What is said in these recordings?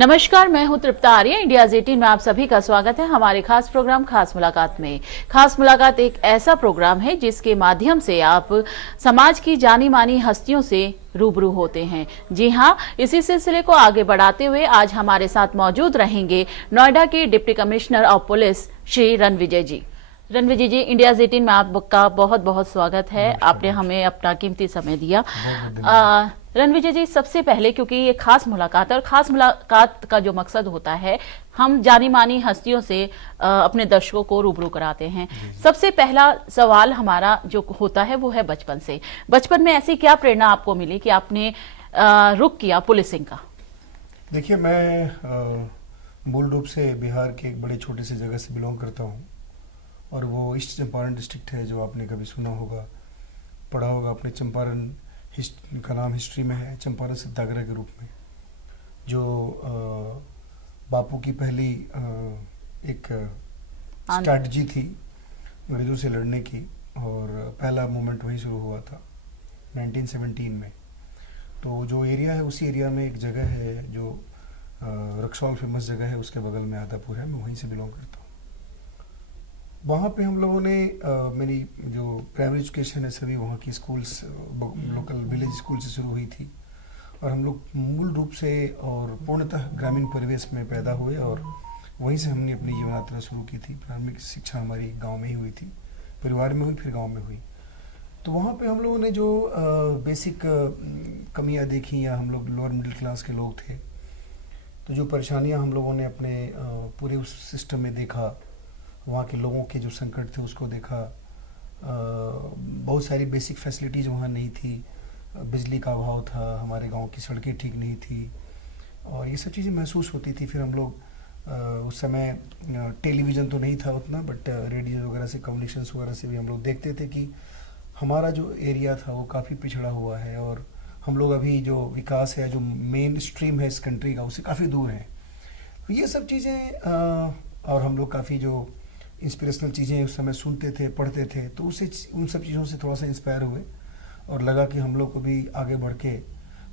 नमस्कार, मैं हूं तृप्ता आर्य। इंडियाज़ 18 में आप सभी का स्वागत है हमारे खास प्रोग्राम खास मुलाकात में। खास मुलाकात एक ऐसा प्रोग्राम है जिसके माध्यम से आप समाज की जानी मानी हस्तियों से रूबरू होते हैं। जी हां, इसी सिलसिले को आगे बढ़ाते हुए आज हमारे साथ मौजूद रहेंगे नोएडा के deputy commissioner of police Shri Ranvijay ji. Ranvijay ji, India's 18 में आपका बहुत बहुत स्वागत है। आपने हमें अपना कीमती समय दिया। रणविजय जी, सबसे पहले क्योंकि ये खास मुलाकात है और खास मुलाकात का जो मकसद होता है, हम जानी मानी हस्तियों से अपने दर्शकों को रूबरू कराते हैं। सबसे पहला सवाल हमारा जो होता है वो है बचपन से। बचपन में ऐसी क्या प्रेरणा आपको मिली कि आपने रुख किया पुलिसिंग का? देखिए, मैं मूल रूप से बिहार के एक बड़े छोटे से जगह से बिलोंग करता हूँ और वो ईस्ट चंपारण डिस्ट्रिक्ट है, जो आपने कभी सुना होगा, पढ़ा होगा अपने। चंपारण का नाम हिस्ट्री में है चंपारण सत्याग्रह के रूप में, जो बापू की पहली एक स्ट्रैटेजी थी अंग्रेजों से लड़ने की, और पहला मूवमेंट वहीं शुरू हुआ था 1917 में। तो जो एरिया है, उसी एरिया में एक जगह है जो रक्सौल फेमस जगह है, उसके बगल में आदापुर है। मैं वहीं से बिलोंग करता हूँ। वहाँ पे हम लोगों ने मेरी जो प्राइमरी एजुकेशन है सभी वहाँ की स्कूल्स, लोकल विलेज स्कूल से शुरू हुई थी। और हम लोग मूल रूप से और पूर्णतः ग्रामीण परिवेश में पैदा हुए और वहीं से हमने अपनी जीवन यात्रा शुरू की थी। प्राथमिक शिक्षा हमारी गांव में ही हुई थी, परिवार में हुई, फिर गांव में हुई। तो वहाँ पे हम लोगों ने जो बेसिक कमियाँ देखी, या हम लोग लोअर मिडिल क्लास के लोग थे, तो जो परेशानियाँ हम लोगों ने अपने पूरे उस सिस्टम में देखा, वहाँ के लोगों के जो संकट थे उसको देखा। बहुत सारी बेसिक फैसिलिटीज़ वहाँ नहीं थी, बिजली का अभाव था, हमारे गांव की सड़कें ठीक नहीं थी, और ये सब चीज़ें महसूस होती थी। फिर हम लोग उस समय टेलीविज़न तो नहीं था उतना, बट रेडियो वगैरह से, कम्युनिकेशंस वगैरह से भी हम लोग देखते थे कि हमारा जो एरिया था वो काफ़ी पिछड़ा हुआ है, और हम लोग अभी जो विकास है, जो मेन स्ट्रीम है इस कंट्री का, उससे काफ़ी दूर हैं। तो ये सब चीज़ें, और हम लोग काफ़ी जो इंस्पिरेशनल चीज़ें उस समय सुनते थे, पढ़ते थे, तो उससे उन सब चीज़ों से थोड़ा सा इंस्पायर हुए और लगा कि हम लोग को भी आगे बढ़ के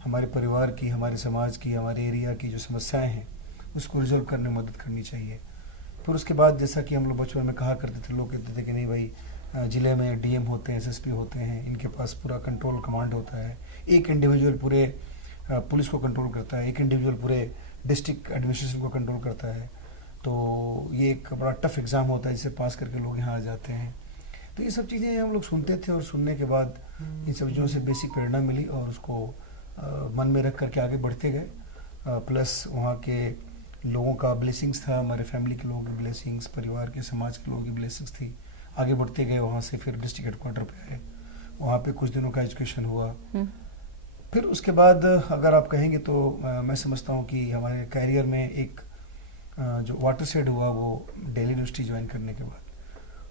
हमारे परिवार की, हमारे समाज की, हमारे एरिया की जो समस्याएं हैं उसको रिजॉल्व करने में मदद करनी चाहिए। फिर उसके बाद जैसा कि हम लोग बचपन में कहा करते थे, लोग कहते थे कि नहीं भाई, ज़िले में डीएम होते हैं, एसएसपी होते हैं, इनके पास पूरा कंट्रोल कमांड होता है, एक इंडिविजुअल पूरे पुलिस को कंट्रोल करता है, एक इंडिविजुअल पूरे डिस्ट्रिक्ट एडमिनिस्ट्रेशन को कंट्रोल करता है। तो ये एक बड़ा टफ एग्ज़ाम होता है जिसे पास करके लोग यहाँ आ जाते हैं। तो ये सब चीज़ें हम लोग सुनते थे, और सुनने के बाद इन सब चीज़ों से बेसिक प्रेरणा मिली और उसको मन में रख करके आगे बढ़ते गए। प्लस वहाँ के लोगों का ब्लेसिंग्स था, हमारे फैमिली के लोगों की ब्लेसिंग्स, परिवार के, समाज के लोगों की ब्लेसिंग्स थी। आगे बढ़ते गए, वहाँ से फिर डिस्ट्रिक्ट हेडक्वार्टर पे आए, वहाँ पे कुछ दिनों का एजुकेशन हुआ। फिर उसके बाद अगर आप कहेंगे तो मैं समझता हूँ कि हमारे कैरियर में एक जो वाटर शेड हुआ वो दिल्ली यूनिवर्सिटी ज्वाइन करने के बाद।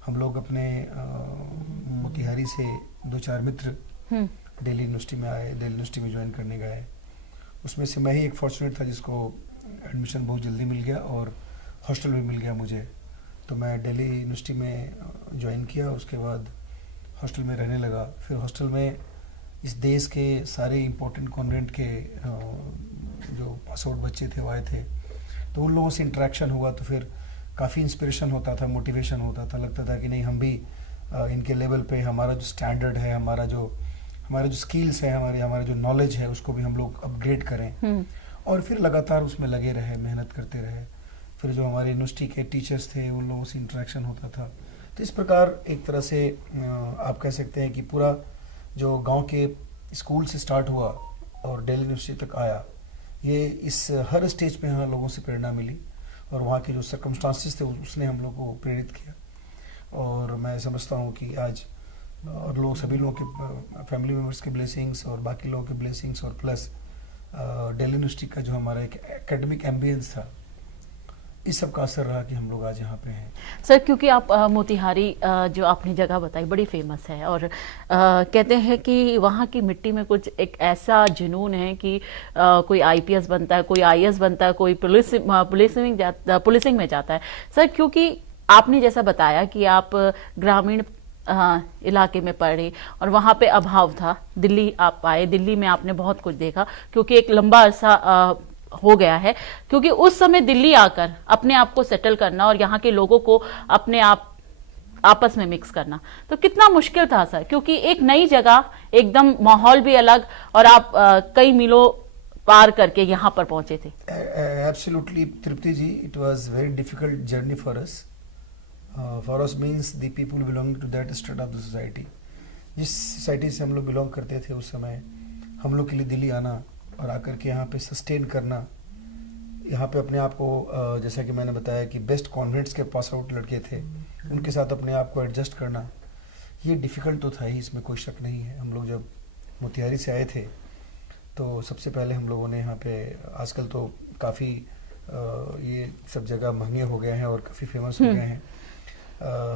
हम लोग अपने मोतिहारी से 2-4 मित्र दिल्ली यूनिवर्सिटी में आए, दिल्ली यूनिवर्सिटी में ज्वाइन करने गए। उसमें से मैं ही एक फॉर्चुनेट था जिसको एडमिशन बहुत जल्दी मिल गया और हॉस्टल भी मिल गया मुझे। तो मैं दिल्ली यूनिवर्सिटी में ज्वाइन किया, उसके बाद हॉस्टल में रहने लगा। फिर हॉस्टल में इस देश के सारे इम्पोर्टेंट कॉन्वेंट के जो पास आउट बच्चे थे वो आए थे, तो उन लोगों से इंटरेक्शन हुआ। तो फिर काफ़ी इंस्पिरेशन होता था, मोटिवेशन होता था, लगता था कि नहीं, हम भी इनके लेवल पे, हमारा जो स्टैंडर्ड है, हमारे जो स्किल्स है, हमारा जो नॉलेज है, उसको भी हम लोग अपग्रेड करें। और फिर लगातार उसमें लगे रहे, मेहनत करते रहे। फिर जो हमारे यूनिवर्सिटी के टीचर्स थे उन लोगों से इंटरेक्शन होता था। तो इस प्रकार एक तरह से आप कह सकते हैं कि पूरा जो गाँव के स्कूल से स्टार्ट हुआ और दिल्ली यूनिवर्सिटी तक आया, ये इस हर स्टेज पे यहाँ लोगों से प्रेरणा मिली, और वहाँ के जो सर्कमस्टांसेस थे उसने हम लोग को प्रेरित किया। और मैं समझता हूँ कि आज और सभी लोगों के फैमिली मेम्बर्स के ब्लेसिंग्स और बाकी लोगों के ब्लेसिंग्स, और प्लस दिल्ली यूनिवर्सिटी का जो हमारा एक एकेडमिक एम्बियंस था, इस सब का असर रहा कि हम लोग आज यहाँ पे हैं। सर, क्योंकि आप मोतिहारी जो आपने जगह बताई बड़ी फेमस है, और कहते हैं कि वहाँ की मिट्टी में कुछ एक ऐसा जुनून है कि कोई आईपीएस बनता है, कोई आईएएस बनता है, कोई पुलिसिंग में जाता है। सर, क्योंकि आपने जैसा बताया कि आप ग्रामीण इलाके में पढ़े और वहाँ पे अभाव था, दिल्ली आप आए, दिल्ली में आपने बहुत कुछ देखा, क्योंकि एक लंबा अरसा हो गया है, क्योंकि उस समय दिल्ली आकर अपने आप को सेटल करना और यहाँ के लोगों को अपने आपस में मिक्स करना तो कितना मुश्किल था सर, क्योंकि एक नई जगह, एकदम माहौल भी अलग, और आप कई मीलों पार करके यहाँ पर पहुंचे थे। Absolutely, Tripti ji, it was very difficult journey for us. For us means the people belonging to that strata of the society. जिस सोसाइटी से हम लोग बिलोंग करते थे उस समय, हम लोग के लिए दिल्ली आना और आकर के यहाँ पे सस्टेन करना, यहाँ पे अपने आप को जैसा कि मैंने बताया कि बेस्ट कॉन्वेंट्स के पास आउट लड़के थे, उनके साथ अपने आप को एडजस्ट करना, ये डिफ़िकल्ट तो था ही, इसमें कोई शक नहीं है। हम लोग जब मोतिहारी से आए थे तो सबसे पहले हम लोगों ने यहाँ पे, आजकल तो काफ़ी ये सब जगह महंगे हो गए हैं और काफ़ी फेमस हो गए हैं,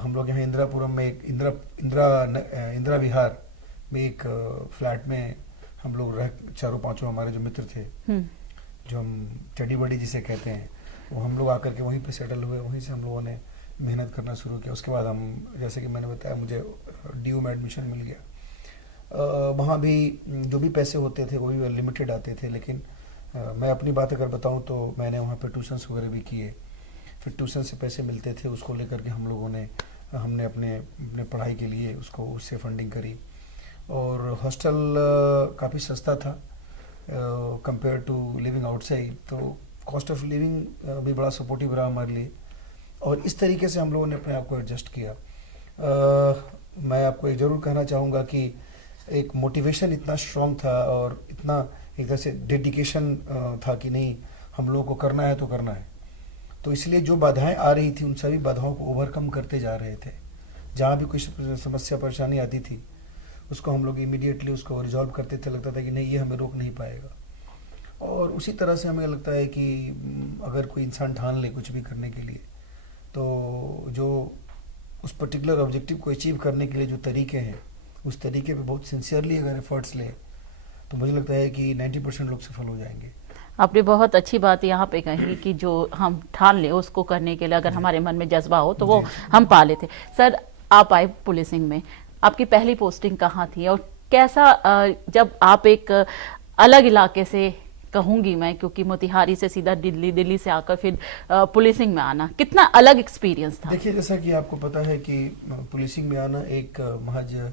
हम लोग यहाँ इंदिरापुरम में एक इंदिरा विहार में एक फ्लैट में हम लोग रह, चारों पांचों हमारे जो मित्र थे, जो हम चडी बड़ी जिसे कहते हैं, वो हम लोग आकर के वहीं पे सेटल हुए, वहीं से हम लोगों ने मेहनत करना शुरू किया। उसके बाद हम, जैसे कि मैंने बताया, मुझे DU में एडमिशन मिल गया। वहाँ भी जो भी पैसे होते थे वो भी लिमिटेड आते थे, लेकिन मैं अपनी बात अगर बताऊँ तो मैंने वहाँ पे ट्यूशन्स वगैरह भी किए, फिर ट्यूशन से पैसे मिलते थे, उसको लेकर के हमने अपने पढ़ाई के लिए उससे फंडिंग करी। और हॉस्टल काफ़ी सस्ता था कंपेयर टू लिविंग आउटसाइड, तो कॉस्ट ऑफ लिविंग भी बड़ा सपोर्टिव रहा हमारे लिए, और इस तरीके से हम लोगों ने अपने आप को एडजस्ट किया। मैं आपको एक ज़रूर कहना चाहूँगा कि एक मोटिवेशन इतना स्ट्रॉन्ग था और इतना एक तरह से डेडिकेशन था कि नहीं, हम लोगों को करना है तो करना है। तो इसलिए जो बाधाएं आ रही थी उन सभी बाधाओं को ओवरकम करते जा रहे थे। जहाँ भी कोई समस्या परेशानी आती थी उसको हम लोग इमीडिएटली उसको रिजॉल्व करते थे, लगता था कि नहीं, ये हमें रोक नहीं पाएगा। और उसी तरह से हमें लगता है कि अगर कोई इंसान ठान ले कुछ भी करने के लिए, तो जो उस पर्टिकुलर ऑब्जेक्टिव को अचीव करने के लिए जो तरीके हैं, उस तरीके पे बहुत सिंसियरली अगर एफर्ट्स ले तो मुझे लगता है कि 90% लोग सफल हो जाएंगे। आपने बहुत अच्छी बात यहाँ पे कही कि जो हम ठान ले उसको करने के लिए अगर हमारे मन में जज्बा हो तो वो हम पा लेते। सर, आप आए पुलिसिंग में, आपकी पहली पोस्टिंग कहाँ थी और कैसा, जब आप एक अलग इलाके से, कहूंगी मैं क्योंकि मोतिहारी से सीधा दिल्ली से आकर फिर पुलिसिंग में आना, कितना अलग एक्सपीरियंस था? देखिए, जैसा कि आपको पता है कि पुलिसिंग में आना एक महज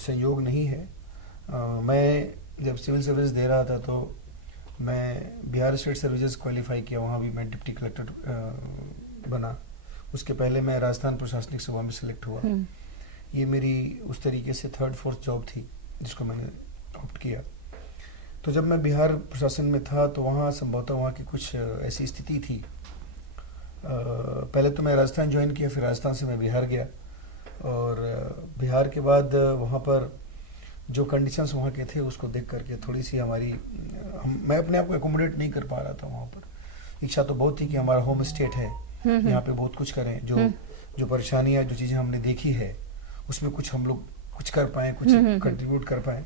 संयोग नहीं है। मैं जब सिविल सर्विस दे रहा था तो मैं बिहार स्टेट सर्विसेज क्वालिफाई किया, वहाँ भी मैं डिप्टी कलेक्टर बना। उसके पहले मैं राजस्थान प्रशासनिक सेवा में सिलेक्ट हुआ। ये मेरी उस तरीके से 3rd-4th जॉब थी जिसको मैंने ऑप्ट किया। तो जब मैं बिहार प्रशासन में था तो वहाँ संभवतः वहाँ की कुछ ऐसी स्थिति थी, पहले तो मैं राजस्थान ज्वाइन किया, फिर राजस्थान से मैं बिहार गया, और बिहार के बाद वहाँ पर जो कंडीशंस वहाँ के थे उसको देख करके थोड़ी सी मैं अपने आप को एकोमोडेट नहीं कर पा रहा था वहाँ पर। इच्छा तो बहुत थी कि हमारा होम स्टेट है, यहाँ पे बहुत कुछ करें, जो परेशानियाँ, जो चीज़ें हमने देखी है उसमें कुछ हम लोग कुछ कर पाएँ, कुछ कंट्रीब्यूट कर पाएँ।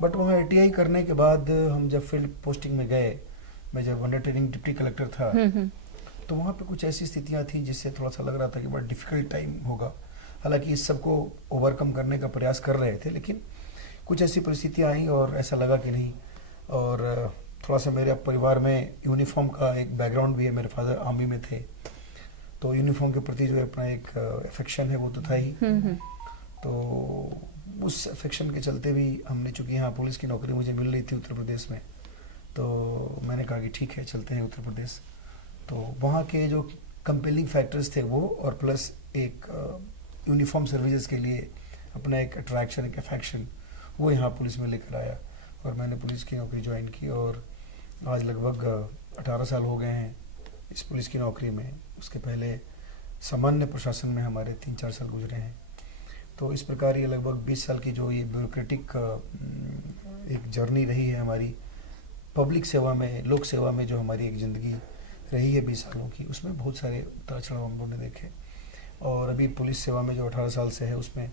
बट वहाँ ITI करने के बाद हम जब फील्ड पोस्टिंग में गए, मैं जब अंडर ट्रेनिंग डिप्टी कलेक्टर था, तो वहाँ पे कुछ ऐसी स्थितियाँ थी जिससे थोड़ा सा लग रहा था कि बड़ा डिफिकल्ट टाइम होगा। हालांकि इस सबको ओवरकम करने का प्रयास कर रहे थे, लेकिन कुछ ऐसी परिस्थितियाँ आई और ऐसा लगा कि नहीं। और थोड़ा सा मेरे परिवार में यूनिफॉर्म का एक बैकग्राउंड भी है, मेरे फादर आर्मी में थे, तो यूनिफॉर्म के प्रति जो अपना एक अफेक्शन है वो तो था ही। तो उस अफेक्शन के चलते भी हमने, चूँकि यहाँ पुलिस की नौकरी मुझे मिल रही थी उत्तर प्रदेश में, तो मैंने कहा कि ठीक है, चलते हैं उत्तर प्रदेश। तो वहाँ के जो कंपेलिंग फैक्टर्स थे वो, और प्लस एक यूनिफॉर्म सर्विसेज के लिए अपना एक अट्रैक्शन, एक अफेक्शन, वो यहाँ पुलिस में लेकर आया और मैंने पुलिस की नौकरी ज्वाइन की। और आज लगभग 18 साल हो गए हैं इस पुलिस की नौकरी में। उसके पहले सामान्य प्रशासन में हमारे 3-4 साल गुजरे हैं। तो इस प्रकार ये लगभग 20 साल की जो ये ब्यूरोक्रेटिक एक जर्नी रही है हमारी पब्लिक सेवा में, लोक सेवा में, जो हमारी एक ज़िंदगी रही है 20 सालों की, उसमें बहुत सारे उतार चढ़ाव हम लोगों ने देखे। और अभी पुलिस सेवा में जो 18 साल से है उसमें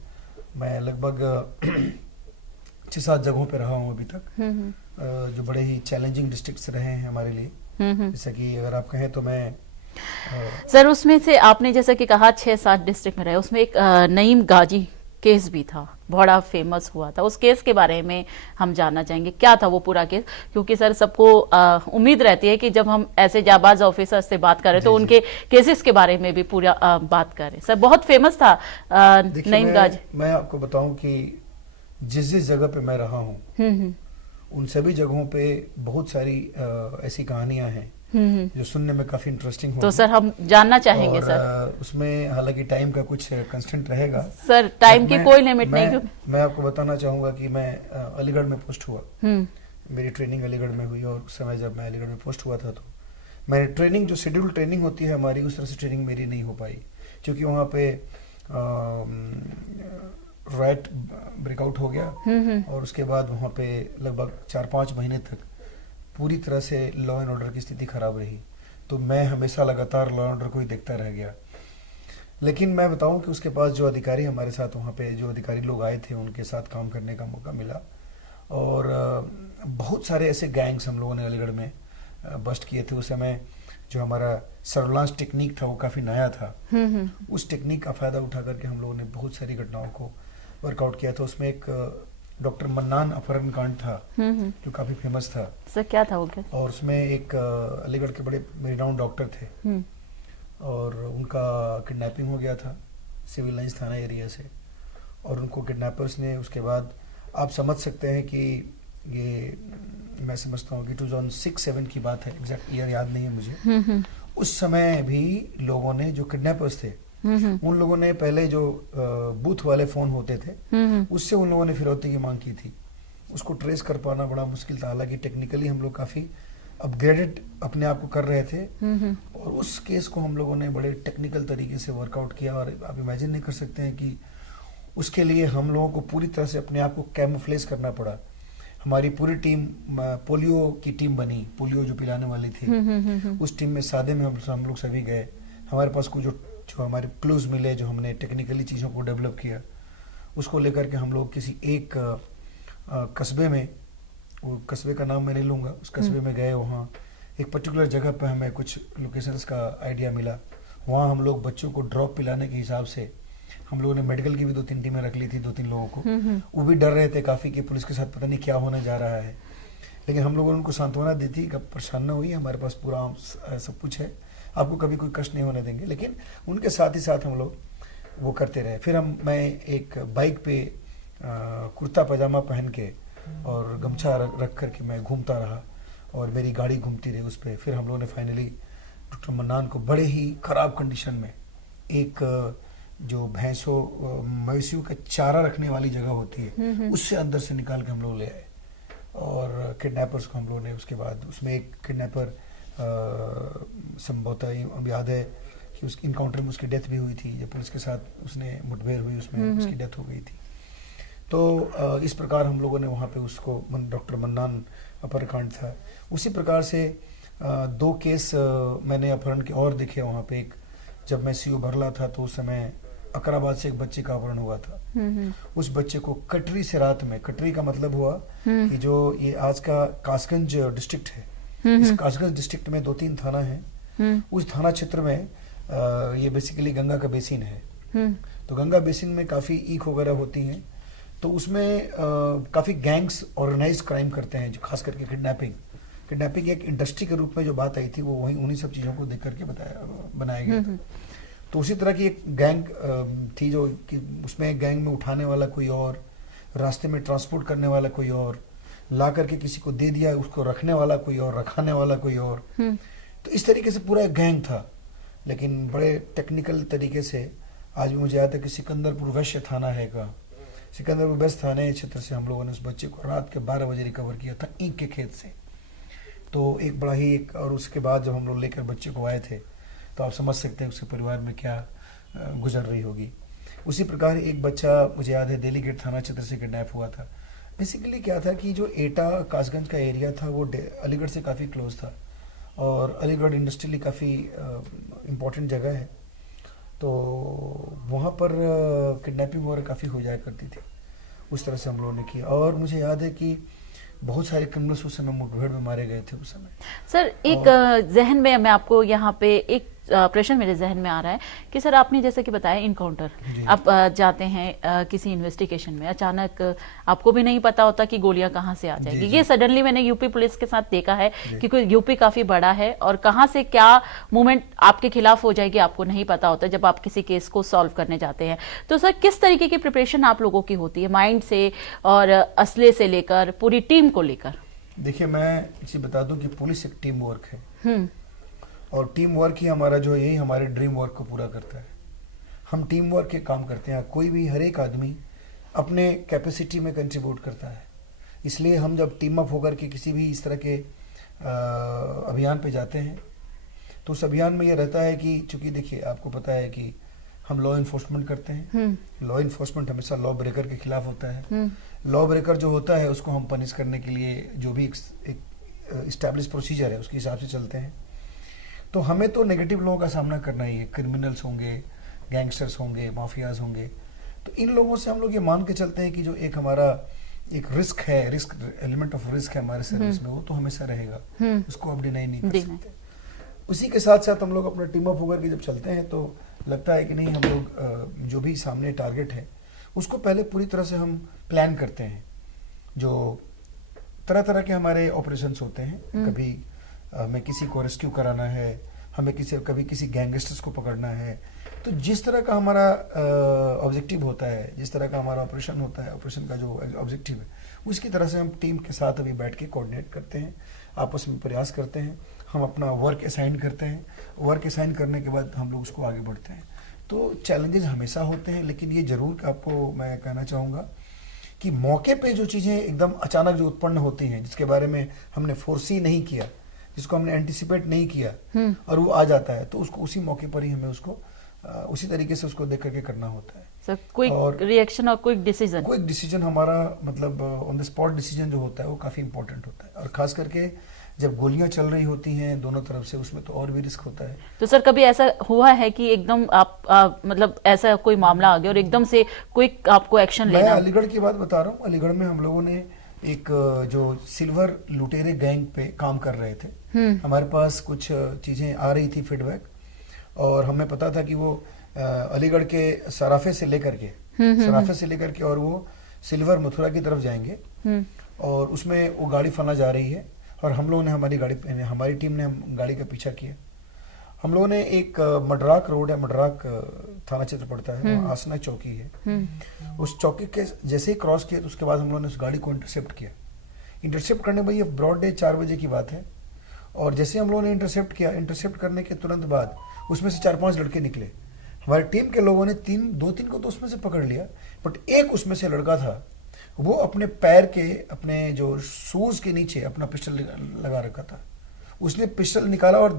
मैं लगभग 6-7 जगहों पे रहा हूँ अभी तक, जो बड़े ही चैलेंजिंग डिस्ट्रिक्ट्स रहे हैं हमारे लिए। जैसा कि अगर आप कहें तो मैं सर, उसमें से आपने जैसा कि कहा 6-7 डिस्ट्रिक्ट में रहे, उसमें एक नईम गाजी केस भी था, बड़ा फेमस हुआ था। उस केस के बारे में हम जानना चाहेंगे, क्या था वो पूरा केस? क्योंकि सर सबको उम्मीद रहती है कि जब हम ऐसे जाबाज ऑफिसर से बात करें तो उनके केसेस के बारे में भी पूरा बात करें। सर बहुत फेमस था नईम गाजी। मैं आपको बताऊं कि जिस जिस जगह पे मैं रहा हूं उन सभी जगहों पे बहुत सारी ऐसी कहानियां हैं जो सुनने में काफी इंटरेस्टिंग होंगी। तो सर हम जानना चाहेंगे। और, सर उसमें हालांकि टाइम का कुछ कंस्टेंट रहेगा। सर टाइम की कोई लिमिट नहीं। मैं आपको बताना चाहूंगा कि मैं अलीगढ़ में पोस्ट हुआ, मेरी ट्रेनिंग अलीगढ़ में हुई, और उस समय जब मैं अलीगढ़ में पोस्ट हुआ था तो मैंने ट्रेनिंग, जो शेड्यूल ट्रेनिंग होती है हमारी, उस तरह से ट्रेनिंग मेरी नहीं हो पाई, क्योंकि वहाँ पे राइट ब्रेकआउट हो गया और उसके बाद वहाँ पे लगभग 4-5 महीने तक पूरी तरह से लॉ एंड ऑर्डर की स्थिति खराब रही। तो मैं हमेशा लगातार लॉ एंड ऑर्डर को ही देखता रह गया। लेकिन मैं बताऊं कि उसके पास जो अधिकारी हमारे साथ, वहाँ पे जो अधिकारी लोग आए थे, उनके साथ काम करने का मौका मिला, और बहुत सारे ऐसे गैंग्स हम लोगों ने अलीगढ़ में बस्ट किए थे। उस समय जो हमारा सर्विलांस टेक्निक था वो काफ़ी नया था। उस टेक्निक का फ़ायदा उठा करके हम लोगों ने बहुत सारी घटनाओं को वर्कआउट किया था। उसमें एक डॉक्टर मन्नान अपहरण कांड था जो काफ़ी फेमस था। सर क्या था वो? क्या? और उसमें एक अलीगढ़ के बड़े रिनाउंड डॉक्टर थे और उनका किडनैपिंग हो गया था सिविल लाइंस थाना एरिया से, और उनको किडनैपर्स ने, उसके बाद आप समझ सकते हैं कि ये, मैं समझता हूँ कि 2006-7 की बात है, एग्जैक्ट ईयर याद नहीं है मुझे। उस समय भी लोगों ने, जो किडनैपर्स थे, उन लोगों ने पहले जो बूथ वाले फोन होते थे उससे उन लोगों ने फिरौती की मांग की थी। उसको ट्रेस कर पाना बड़ा मुश्किल था, हालांकि टेक्निकली हम लोग काफी अपग्रेडेड अपने आप को कर रहे थे, और उस केस को हम लोगों ने बड़े टेक्निकल तरीके से वर्कआउट किया। और आप इमेजिन नहीं कर सकते हैं कि उसके लिए हम लोगों को पूरी तरह से अपने आप को कैमोफ्लेज करना पड़ा। हमारी पूरी टीम पोलियो की टीम बनी, पोलियो जो पिलाने वाली थी, उस टीम में सादे में हम लोग सभी गए। हमारे पास कुछ जो हमारे क्लूज मिले, जो हमने टेक्निकली चीज़ों को डेवलप किया, उसको लेकर के हम लोग किसी एक कस्बे में, वो कस्बे का नाम मैं नहीं लूँगा, उस कस्बे में गए। वहाँ एक पर्टिकुलर जगह पर हमें कुछ लोकेशंस का आइडिया मिला। वहाँ हम लोग बच्चों को ड्रॉप पिलाने के हिसाब से हम लोगों ने मेडिकल की भी 2-3 टीमें रख ली थी, 2-3 लोगों को। वो भी डर रहे थे काफ़ी कि पुलिस के साथ पता नहीं क्या होने जा रहा है, लेकिन हम लोगों ने उनको सांत्वना दी थी कि परेशान न हुई, हमारे पास पूरा सब कुछ है, आपको कभी कोई कष्ट नहीं होने देंगे। लेकिन उनके साथ ही साथ हम लोग वो करते रहे। फिर मैं एक बाइक पे कुर्ता पजामा पहन के और गमछा रख कर के मैं घूमता रहा, और मेरी गाड़ी घूमती रही उस पर। फिर हम लोगों ने फाइनली डॉक्टर मन्नान को बड़े ही ख़राब कंडीशन में, एक जो भैंसों मवेशियों का चारा रखने वाली जगह होती है, उससे अंदर से निकाल के हम लोग ले आए। और किडनैपर्स को हम लोगों ने, उसके बाद उसमें एक किडनैपर संभवतः अब याद है कि उस इनकाउंटर में उसकी डेथ भी हुई थी, जब पुलिस के साथ उसने मुठभेड़ हुई, उसमें उसकी डेथ हो गई थी। तो इस प्रकार हम लोगों ने वहाँ पे उसको, डॉक्टर मन्नान अपहरण था। उसी प्रकार से 2 केस मैंने अपहरण के और देखे वहाँ पे। एक, जब मैं सीओ भरला था तो उस समय अकराबाद से एक बच्चे का अपहरण हुआ था। उस बच्चे को कटरी से रात में, कटरी का मतलब हुआ कि जो ये आज का कासगंज डिस्ट्रिक्ट है, इस कासगंज डिस्ट्रिक्ट में 2-3 थाना है। उस थाना क्षेत्र में ये बेसिकली गंगा का बेसिन है। तो गंगा बेसिन में काफी ईख वगैरह होती हैं, तो उसमें काफी गैंग्स ऑर्गेनाइज क्राइम करते हैं, जो खास करके किडनैपिंग एक इंडस्ट्री के रूप में जो बात आई थी, वो वही उन्हीं सब चीजों को देख करके बनाया गया था। तो उसी तरह की एक गैंग थी, जो कि उसमें गैंग में उठाने वाला कोई और, रास्ते में ट्रांसपोर्ट करने वाला कोई और, ला करके किसी को दे दिया, उसको रखने वाला कोई और, रखाने वाला कोई और। तो इस तरीके से पूरा एक गैंग था, लेकिन बड़े टेक्निकल तरीके से। आज भी मुझे याद है कि सिकंदरपुर वैश्य थाना है का, सिकंदरपुर वैश्य थाने क्षेत्र से हम लोगों ने उस बच्चे को रात के 12 बजे रिकवर किया था, ईंट के खेत से। तो एक बड़ा ही एक, और उसके बाद जब हम लोग लेकर बच्चे को आए थे, तो आप समझ सकते हैं उसके परिवार में क्या गुजर रही होगी। उसी प्रकार एक बच्चा, मुझे याद है, दिल्ली गेट थाना क्षेत्र से किडनैप हुआ था। बेसिकली क्या था कि जो एटा कासगंज का एरिया था वो अलीगढ़ से काफ़ी क्लोज था, और अलीगढ़ इंडस्ट्रियली काफ़ी इम्पोर्टेंट जगह है। तो वहाँ पर किडनैपिंग वगैरह काफ़ी हो जाया करती थी। उस तरह से हम लोगों ने किया, और मुझे याद है कि बहुत सारे क्रिमिनल्स उस समय मुठभेड़ में मारे गए थे उस समय। सर एक जहन में मैं आपको यहाँ पे एक प्रश्न मेरे जहन में आ रहा है कि सर आपने जैसे कि बताया इनकाउंटर, आप जाते हैं किसी इन्वेस्टिगेशन में, अचानक आपको भी नहीं पता होता कि गोलियां कहाँ से आ जाएगी। ये सडनली मैंने यूपी पुलिस के साथ देखा है कि कोई यूपी काफी बड़ा है और कहाँ से क्या मूवमेंट आपके खिलाफ हो जाएगी आपको नहीं पता होता जब आप किसी केस को सॉल्व करने जाते हैं। तो सर किस तरीके की प्रिपरेशन आप लोगों की होती है, माइंड से और असले से लेकर पूरी टीम को लेकर? देखिए, मैं इसे बता दूं कि पुलिस एक टीम वर्क है और टीम वर्क ही हमारा जो यही हमारे ड्रीम वर्क को पूरा करता है। हम टीम वर्क के काम करते हैं, कोई भी हर एक आदमी अपने कैपेसिटी में कंट्रीब्यूट करता है। इसलिए हम जब टीम अप होकर के किसी भी इस तरह के अभियान पे जाते हैं तो उस अभियान में ये रहता है कि चूंकि देखिए आपको पता है कि हम लॉ इन्फोर्समेंट करते हैं। लॉ इन्फोर्समेंट हमेशा लॉ ब्रेकर के खिलाफ होता है। लॉ ब्रेकर जो होता है उसको हम पनिश करने के लिए जो भी एक इस्टेब्लिश प्रोसीजर है उसके हिसाब से चलते हैं। तो हमें तो नेगेटिव लोगों का सामना करना ही है, क्रिमिनल्स होंगे, गैंगस्टर्स होंगे, माफियाज होंगे। तो इन लोगों से हम लोग ये मान के चलते हैं कि जो एक हमारा एक रिस्क है, रिस्क एलिमेंट ऑफ रिस्क है हमारे सर्विस में, वो तो हमेशा रहेगा, उसको आप डिनाई नहीं कर सकते। उसी के साथ साथ हम लोग अपना टीम अप होकर के जब चलते हैं तो लगता है कि नहीं, हम लोग जो भी सामने टारगेट है उसको पहले पूरी तरह से हम प्लान करते हैं। जो तरह तरह के हमारे ऑपरेशंस होते हैं, कभी हमें किसी को रेस्क्यू कराना है, हमें कभी किसी गैंगस्टर्स को पकड़ना है। तो जिस तरह का हमारा ऑब्जेक्टिव होता है, जिस तरह का हमारा ऑपरेशन होता है, ऑपरेशन का जो ऑब्जेक्टिव है उसकी तरह से हम टीम के साथ अभी बैठ के कोऑर्डिनेट करते हैं, आपस में प्रयास करते हैं, हम अपना वर्क असाइन करते हैं। वर्क असाइन करने के बाद हम लोग उसको आगे बढ़ते हैं। तो चैलेंजेस हमेशा होते हैं, लेकिन ये जरूर आपको मैं कहना चाहूँगा कि मौके पे जो चीज़ें एकदम अचानक जो उत्पन्न होती हैं, जिसके बारे में हमने फोर्सी नहीं किया, जिसको हमने एंटिसिपेट नहीं किया और वो आ जाता है, तो उसको उसी मौके पर ही हमें उसको उसी तरीके से उसको देख करके करना होता है। क्विक रिएक्शन और क्विक डिसीजन हमारा मतलब ऑन द स्पॉट डिसीजन जो होता है वो काफ़ी इंपॉर्टेंट होता है। और खास करके जब गोलियां चल रही होती हैं दोनों तरफ से, उसमें तो और भी रिस्क होता है। तो सर कभी ऐसा हुआ है कि एकदम आप मतलब ऐसा कोई मामला आ गया और एकदम से क्विक आपको एक्शन लेना? मैं अलीगढ़ की बात बता रहा हूँ। अलीगढ़ में हम लोगों ने एक जो सिल्वर लुटेरे गैंग पे काम कर रहे थे। हमारे पास कुछ चीजें आ रही थी फीडबैक, और हमें पता था कि वो अलीगढ़ के सराफे से लेकर के और वो सिल्वर मथुरा की तरफ जाएंगे और उसमें वो गाड़ी फना जा रही है और हम लोगों ने हमारी टीम ने गाड़ी का पीछा किया। हम लोगों ने एक मडराक रोड है, मडराक थाना क्षेत्र पड़ता है, वहाँ आसना चौकी है। उस चौकी के जैसे ही क्रॉस किया तो उसके बाद हम लोगों ने उस गाड़ी को इंटरसेप्ट किया। इंटरसेप्ट करने में ये ब्रॉड डे 4 बजे की बात है, और जैसे हम लोगों ने इंटरसेप्ट किया, इंटरसेप्ट करने के तुरंत बाद उसमें से 4-5 लड़के निकले। हमारी टीम के लोगों ने 2-3 को तो उसमें से पकड़ लिया, बट एक उसमें से लड़का था, वो अपने पैर के अपने जो शूज के नीचे अपना पिस्टल लगा रखा था। उसने पिस्टल निकाला और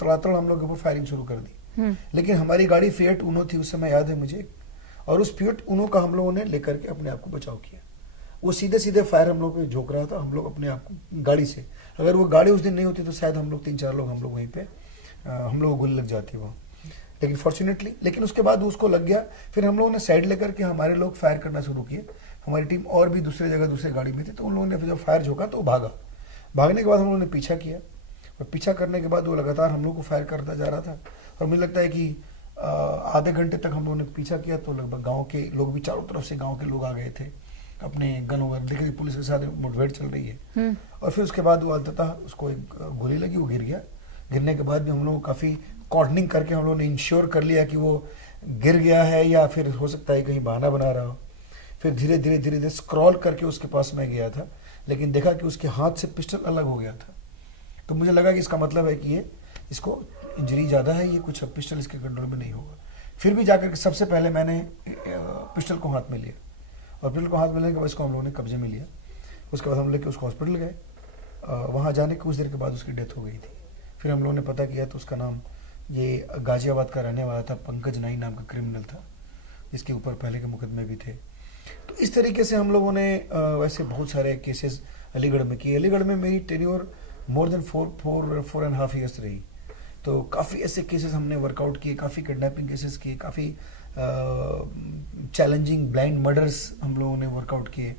तड़ातड़ हम लोग के ऊपर फायरिंग शुरू कर दी। लेकिन हमारी गाड़ी फिएट उनो थी उस समय, याद है मुझे, और उस फिएट उनो का हम लोगों ने लेकर के अपने आप को बचाव किया। वो सीधे सीधे फायर हम लोग पे झोंक रहा था, हम लोग अपने आप को गाड़ी से, अगर वो गाड़ी उस दिन नहीं होती तो शायद हम लोग 3-4 लोग हम लोग वहीं पे हम लोग को गोली लग जाती वहाँ, लेकिन फॉर्चुनेटली, लेकिन उसके बाद उसको लग गया। फिर हम लोगों ने साइड लेकर के हमारे लोग फायर करना शुरू किए। हमारी टीम और भी दूसरे जगह दूसरे गाड़ी में थी, तो उन लोगों ने फिर जब फायर झोंका तो वो भागा। भागने के बाद हम लोगों ने पीछा किया, और पीछा करने के बाद वो लगातार हम लोग को फायर करता जा रहा था। और मुझे लगता है कि आधे घंटे तक हम लोगों ने पीछा किया, तो लगभग गाँव के लोग भी, चारों तरफ से गाँव के लोग आ गए थे अपने गन वगैरह लेकर, पुलिस के साथ मुठभेड़ चल रही है। और फिर उसके बाद वो अंततः उसको एक गोली लगी, वो गिर गया। गिरने के बाद भी हम लोग काफ़ी कॉर्डनिंग करके हम लोगों ने इंश्योर कर लिया कि वो गिर गया है या फिर हो सकता है कहीं बहाना बना रहा हो। फिर धीरे धीरे स्क्रॉल करके उसके पास में गया था, लेकिन देखा कि उसके हाथ से पिस्टल अलग हो गया था। तो मुझे लगा कि इसका मतलब है कि ये इसको इंजरी ज़्यादा है, ये कुछ पिस्टल इसके कंट्रोल में नहीं होगा। फिर भी जाकर के सबसे पहले मैंने पिस्टल को हाथ में लिया, और पिस्टल को हाथ में लेने के बाद इसको हम लोगों ने कब्जे में लिया। उसके बाद हम लेके उसको हॉस्पिटल गए। वहाँ जाने के कुछ देर के बाद उसकी डेथ हो गई थी। फिर हम लोगों ने पता किया तो उसका नाम, ये गाजियाबाद का रहने वाला था, पंकज नाई नाम का क्रिमिनल था, जिसके ऊपर पहले के मुकदमे भी थे। तो इस तरीके से हम लोगों ने वैसे बहुत सारे केसेस अलीगढ़ में किए। अलीगढ़ में मेरी टेन्योर मोर देन 4.5 ईयर्स रही, तो काफ़ी ऐसे केसेस हमने वर्कआउट किए, काफ़ी किडनैपिंग केसेस किए, काफ़ी चैलेंजिंग ब्लाइंड मर्डर्स हम लोगों ने वर्कआउट किए।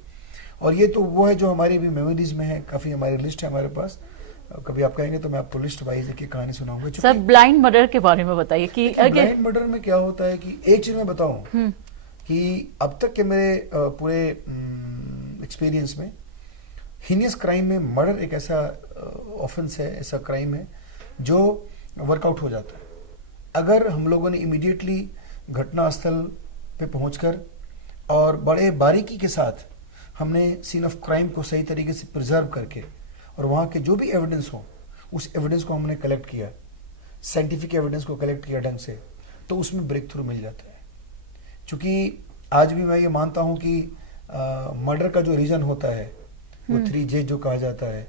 और ये तो वो है जो हमारी भी मेमोरीज में है, काफ़ी हमारी लिस्ट है हमारे पास। कभी आप कहेंगे तो मैं आपको लिस्ट वाइज एक कहानी सुनाऊंगा। सर ब्लाइंड मर्डर के बारे में बताइए कि ब्लाइंड मर्डर में क्या होता है कि एक चीज मैं बताऊं कि अब तक के मेरे पूरे एक्सपीरियंस में हीनियस क्राइम में मर्डर एक ऐसा ऑफेंस है, ऐसा क्राइम है जो वर्कआउट हो जाता है अगर हम लोगों ने इमीडिएटली घटनास्थल पे पहुंचकर और बड़े बारीकी के साथ हमने सीन ऑफ क्राइम को सही तरीके से प्रिजर्व करके और वहाँ के जो भी एविडेंस हो उस एविडेंस को हमने कलेक्ट किया, साइंटिफिक एविडेंस को कलेक्ट किया ढंग से, तो उसमें ब्रेक थ्रू मिल जाता है। क्योंकि आज भी मैं ये मानता हूँ कि मर्डर का जो रीजन होता है वो 3J जो कहा जाता है,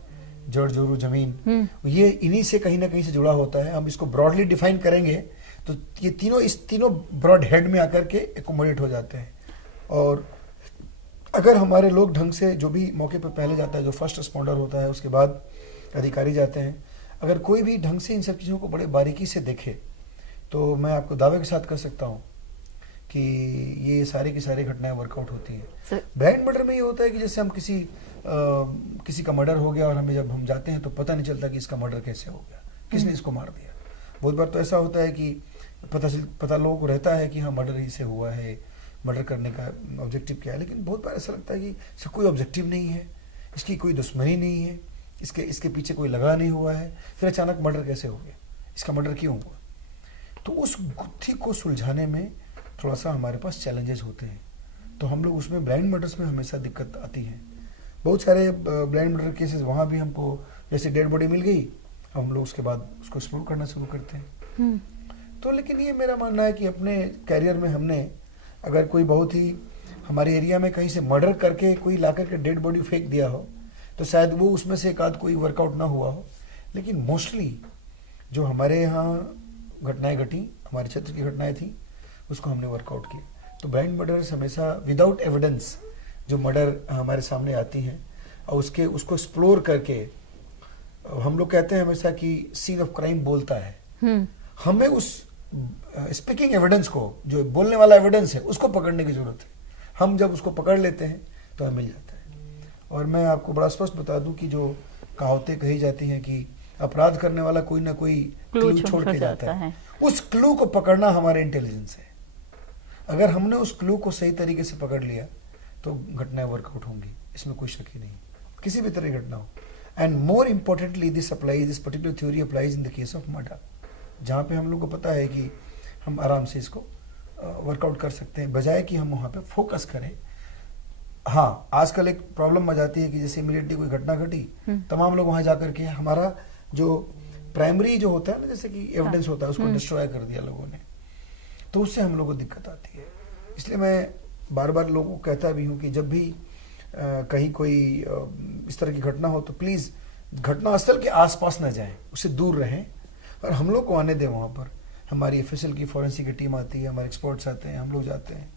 जड़ जोरू जमीन, ये इन्हीं से कहीं ना कहीं से जुड़ा होता है। हम इसको ब्रॉडली डिफाइन करेंगे तो ये तीनों इस तीनों ब्रॉड हेड में आकर के एकोमोडेट हो जाते हैं। और अगर हमारे लोग ढंग से, जो भी मौके पर पहले जाता है, जो फर्स्ट रिस्पॉन्डर होता है, उसके बाद अधिकारी जाते हैं, अगर कोई भी ढंग से इन सब चीज़ों को बड़े बारीकी से देखे तो मैं आपको दावे के साथ कह सकता हूँ कि ये सारी की सारी घटनाएं वर्कआउट होती हैं। ब्लाइंड मर्डर में ये होता है कि जैसे हम किसी का मर्डर हो गया और हमें जब हम जाते हैं तो पता नहीं चलता कि इसका मर्डर कैसे हो गया, किसने इसको मार दिया। बहुत बार तो ऐसा होता है कि पता लोगों को रहता है कि हाँ मर्डर ही से हुआ है, मर्डर करने का ऑब्जेक्टिव क्या है, लेकिन बहुत बार ऐसा लगता है कि इसका कोई ऑब्जेक्टिव नहीं है, इसकी कोई दुश्मनी नहीं है, इसके पीछे कोई लगा नहीं हुआ है, फिर अचानक मर्डर कैसे हो गया, इसका मर्डर क्यों हुआ। तो उस गुत्थी को सुलझाने में थोड़ा सा हमारे पास चैलेंजेस होते हैं। तो हम लोग उसमें ब्लाइंड मर्डर्स में हमेशा दिक्कत आती है। बहुत सारे ब्लाइंड मर्डर केसेस वहाँ भी हमको, जैसे डेड बॉडी मिल गई, हम लोग उसके बाद उसको एक्सप्लोर करना शुरू करते हैं। तो लेकिन ये मेरा मानना है कि अपने कैरियर में हमने अगर कोई बहुत ही हमारे एरिया में कहीं से मर्डर करके कोई ला करके डेड बॉडी फेंक दिया हो तो शायद वो उसमें से एक आध कोई वर्कआउट ना हुआ हो, लेकिन मोस्टली जो हमारे यहाँ घटनाएं घटी, हमारे क्षेत्र की घटनाएं थी, उसको हमने वर्कआउट किया। तो ब्लाइंड मर्डर्स हमेशा विदाउट एविडेंस जो मर्डर हमारे सामने आती हैं और उसको एक्सप्लोर करके, हम लोग कहते हैं हमेशा कि सीन ऑफ क्राइम बोलता है, हमें उस स्पीकिंग एविडेंस को, जो बोलने वाला एविडेंस है, उसको पकड़ने की जरूरत है। हम जब उसको पकड़ लेते हैं तो हमें मिल जाता है। और मैं आपको बड़ा स्पष्ट बता दूं कि जो कहावतें कही जाती हैं कि अपराध करने वाला कोई ना कोई क्लू छोड़ के जाता है, उस क्लू को पकड़ना हमारे इंटेलिजेंस है। अगर हमने उस क्लू को सही तरीके से पकड़ लिया तो घटनाएं वर्कआउट होंगी, इसमें कोई शक ही नहीं, किसी भी तरह की घटना हो। And more importantly this particular theory applies in the case of murder, जहाँ पे हम लोग को पता है कि हम आराम से इसको वर्कआउट कर सकते हैं, बजाय कि हम वहाँ पे फोकस करें। हाँ, आजकल एक प्रॉब्लम आ जाती है कि जैसे इमीडिएटली कोई घटना घटी, तमाम लोग वहाँ जाकर के हमारा जो प्राइमरी जो होता है ना, जैसे कि एविडेंस होता है, उसको डिस्ट्रॉय कर दिया लोगों ने, तो उससे हम लोगों को दिक्कत आती है। इसलिए मैं बार बार लोगों को कहता भी हूँ कि जब भी कहीं कोई इस तरह की घटना हो तो प्लीज़ घटनास्थल के आसपास न जाएं, उससे दूर रहें और हम लोग को आने दें वहाँ पर। हमारी एफएसएल की फॉरेंसिक की टीम आती है, हमारे एक्सपर्ट्स आते हैं, हम लोग जाते हैं,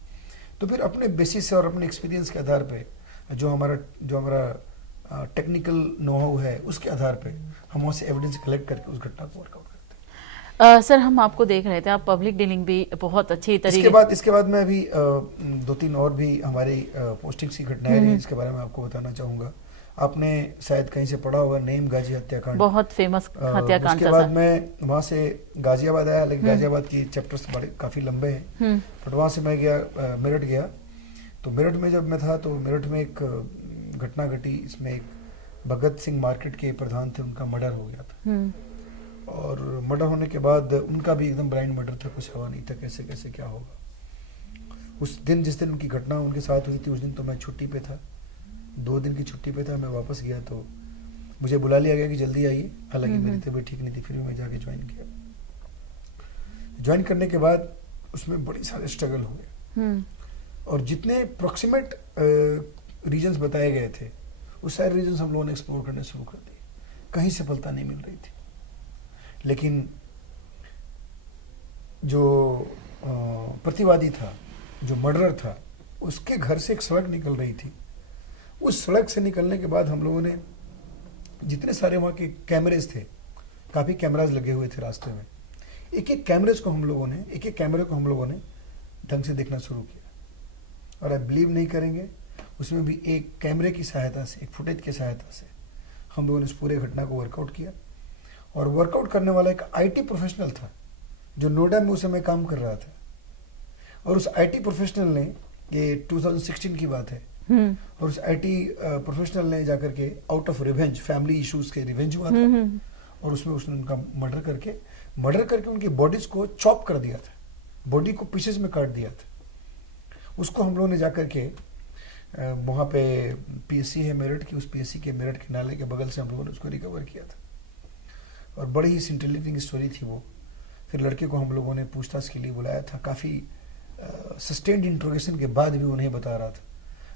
तो फिर अपने बेसिस से और अपने एक्सपीरियंस के आधार पे जो हमारा टेक्निकल नोहाउ है, उसके आधार पे हम वहाँ से एविडेंस कलेक्ट करके उस घटना को वर्कआउट करते हैं। सर हम आपको देख रहे थे, आप पब्लिक डीलिंग भी बहुत अच्छी तरीके। इसके बाद मैं अभी 2-3 और भी हमारी पोस्टिंग्स की घटनाएं रही, इसके बारे में आपको बताना चाहूँगा। आपने शायद कहीं से पढ़ा होगा नेम गाजी हत्याकांड, बहुत फेमस हत्याकांड। उसके बाद मैं वहाँ से गाजियाबाद आया, लेकिन गाजियाबाद की चैप्टर्स बड़े काफ़ी लंबे हैं, बट वहाँ से मैं गया, मेरठ गया। तो मेरठ में जब मैं था तो मेरठ में एक घटना घटी, इसमें एक भगत सिंह मार्केट के प्रधान थे, उनका मर्डर हो गया था। और मर्डर होने के बाद उनका भी एकदम ब्लाइंड मर्डर था, कुछ हवा नहीं था कैसे कैसे क्या होगा। उस दिन जिस दिन उनकी घटना उनके साथ हुई थी, उस दिन तो मैं छुट्टी पे था, 2 दिन की छुट्टी पे था। मैं वापस गया तो मुझे बुला लिया गया कि जल्दी आइए, हालांकि मेरी तबीयत ठीक नहीं थी, फिर भी मैं जाके ज्वाइन किया। ज्वाइन करने के बाद उसमें बड़े सारे स्ट्रगल हो गए, और जितने प्रोक्सीमेट रीजन्स बताए गए थे उस सारे रीजन्स हम लोगों ने एक्सप्लोर करने शुरू कर दिए। कहीं सफलता नहीं मिल रही थी, लेकिन जो प्रतिवादी था, जो मर्डरर था, उसके घर से एक सड़क निकल रही थी। उस सड़क से निकलने के बाद हम लोगों ने जितने सारे वहाँ के कैमरेज थे, काफ़ी कैमराज लगे हुए थे रास्ते में, एक एक कैमरे को हम लोगों ने ढंग से देखना शुरू किया। और आप बिलीव नहीं करेंगे, उसमें भी एक कैमरे की सहायता से, एक फुटेज की सहायता से हम लोगों ने इस पूरे घटना को वर्कआउट किया। और वर्कआउट करने वाला एक आईटी प्रोफेशनल था जो नोएडा में उस समय काम कर रहा था। और उस आईटी प्रोफेशनल ने, ये 2016 की बात है, और उस आईटी प्रोफेशनल ने जाकर के out of revenge, family issues के रिवेंज हुआ था, और उसमें उसने उनका मर्डर करके उनकी बॉडीज को चॉप कर दिया था, बॉडी को पीसेस में काट दिया था। उसको हम लोगों ने जाकर के वहाँ पे पीएससी है मेरठ की, उस पीएससी के मेरठ के नाले के बगल से हम लोगों ने उसको रिकवर किया था। और बड़ी ही सिंटिलेटिंग स्टोरी थी वो। फिर लड़के को हम लोगों ने पूछताछ के लिए बुलाया था, काफ़ी सस्टेन्ड इंट्रोगेशन के बाद भी उन्हें बता रहा था।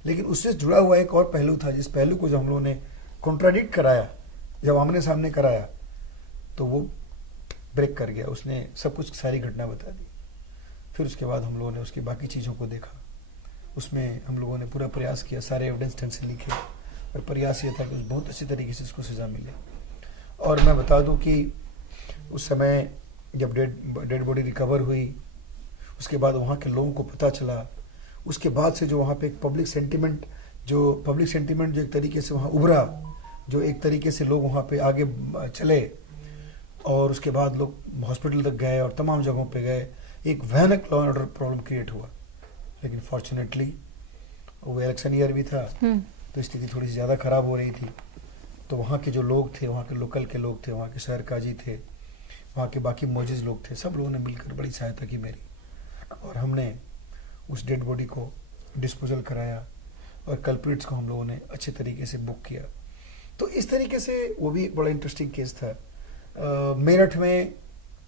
लेकिन उससे जुड़ा हुआ एक और पहलू था, जिस पहलू को जब हम लोगों ने कॉन्ट्राडिक्ट कराया, जब आमने सामने कराया, तो वो ब्रेक कर गया। उसने सब कुछ, सारी घटना बता दी। फिर उसके बाद हम लोगों ने उसकी बाकी चीज़ों को देखा। उसमें हम लोगों ने पूरा प्रयास किया, सारे एविडेंस ढंग से लिखे, और प्रयास ये था कि बहुत अच्छी तरीके से इसको सज़ा मिले। और मैं बता दूं कि उस समय जब डेड बॉडी रिकवर हुई, उसके बाद वहाँ के लोगों को पता चला, उसके बाद से जो वहाँ पे एक पब्लिक सेंटिमेंट जो एक तरीके से वहाँ उभरा, जो एक तरीके से लोग वहाँ पे आगे चले, और उसके बाद लोग हॉस्पिटल तक गए और तमाम जगहों पे गए, एक भयानक law and order problem create हुआ। लेकिन फॉर्चुनेटली वो इलेक्शन ईयर भी था, तो स्थिति थोड़ी सी ज़्यादा ख़राब हो रही थी। तो वहाँ के जो लोग थे, वहाँ के लोकल के लोग थे, वहाँ के शहर काजी थे, वहाँ के बाकी मौजूद लोग थे, सब लोगों ने मिलकर बड़ी सहायता की मेरी, और हमने उस डेड बॉडी को डिस्पोजल कराया, और कल्प्रिट्स को हम लोगों ने अच्छे तरीके से बुक किया। तो इस तरीके से वो भी एक बड़ा इंटरेस्टिंग केस था। मेरठ में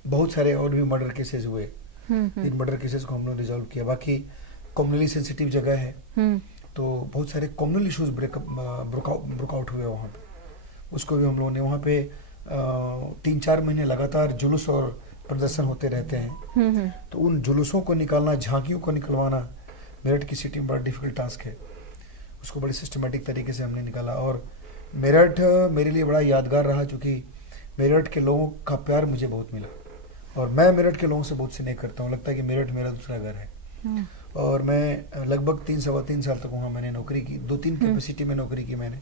बहुत सारे और भी मर्डर केसेस हुए, इन मर्डर केसेस को हम लोगों ने रिजॉल्व किया। बाकी कम्युनली सेंसिटिव जगह है, तो बहुत सारे कम्युनल इशूज ब्रेकआउट हुए वहाँ पे। उसको भी हम लोगों ने वहाँ पे 3-4 महीने लगातार जुलूस और प्रदर्शन होते रहते हैं। तो उन जुलूसों को निकालना, झांकियों को निकलवाना मेरठ की सिटी में बड़ा डिफिकल्ट टास्क है। उसको बड़ी सिस्टमेटिक तरीके से हमने निकाला, और मेरठ मेरे लिए बड़ा यादगार रहा, क्योंकि मेरठ के लोगों का प्यार मुझे बहुत मिला, और मैं मेरठ के लोगों से बहुत स्नेह करता हूँ। लगता है कि मेरठ मेरा दूसरा घर है। और मैं लगभग 3-3.25 साल तक वहाँ मैंने नौकरी की, 2-3 कैपेसिटी में नौकरी की मैंने।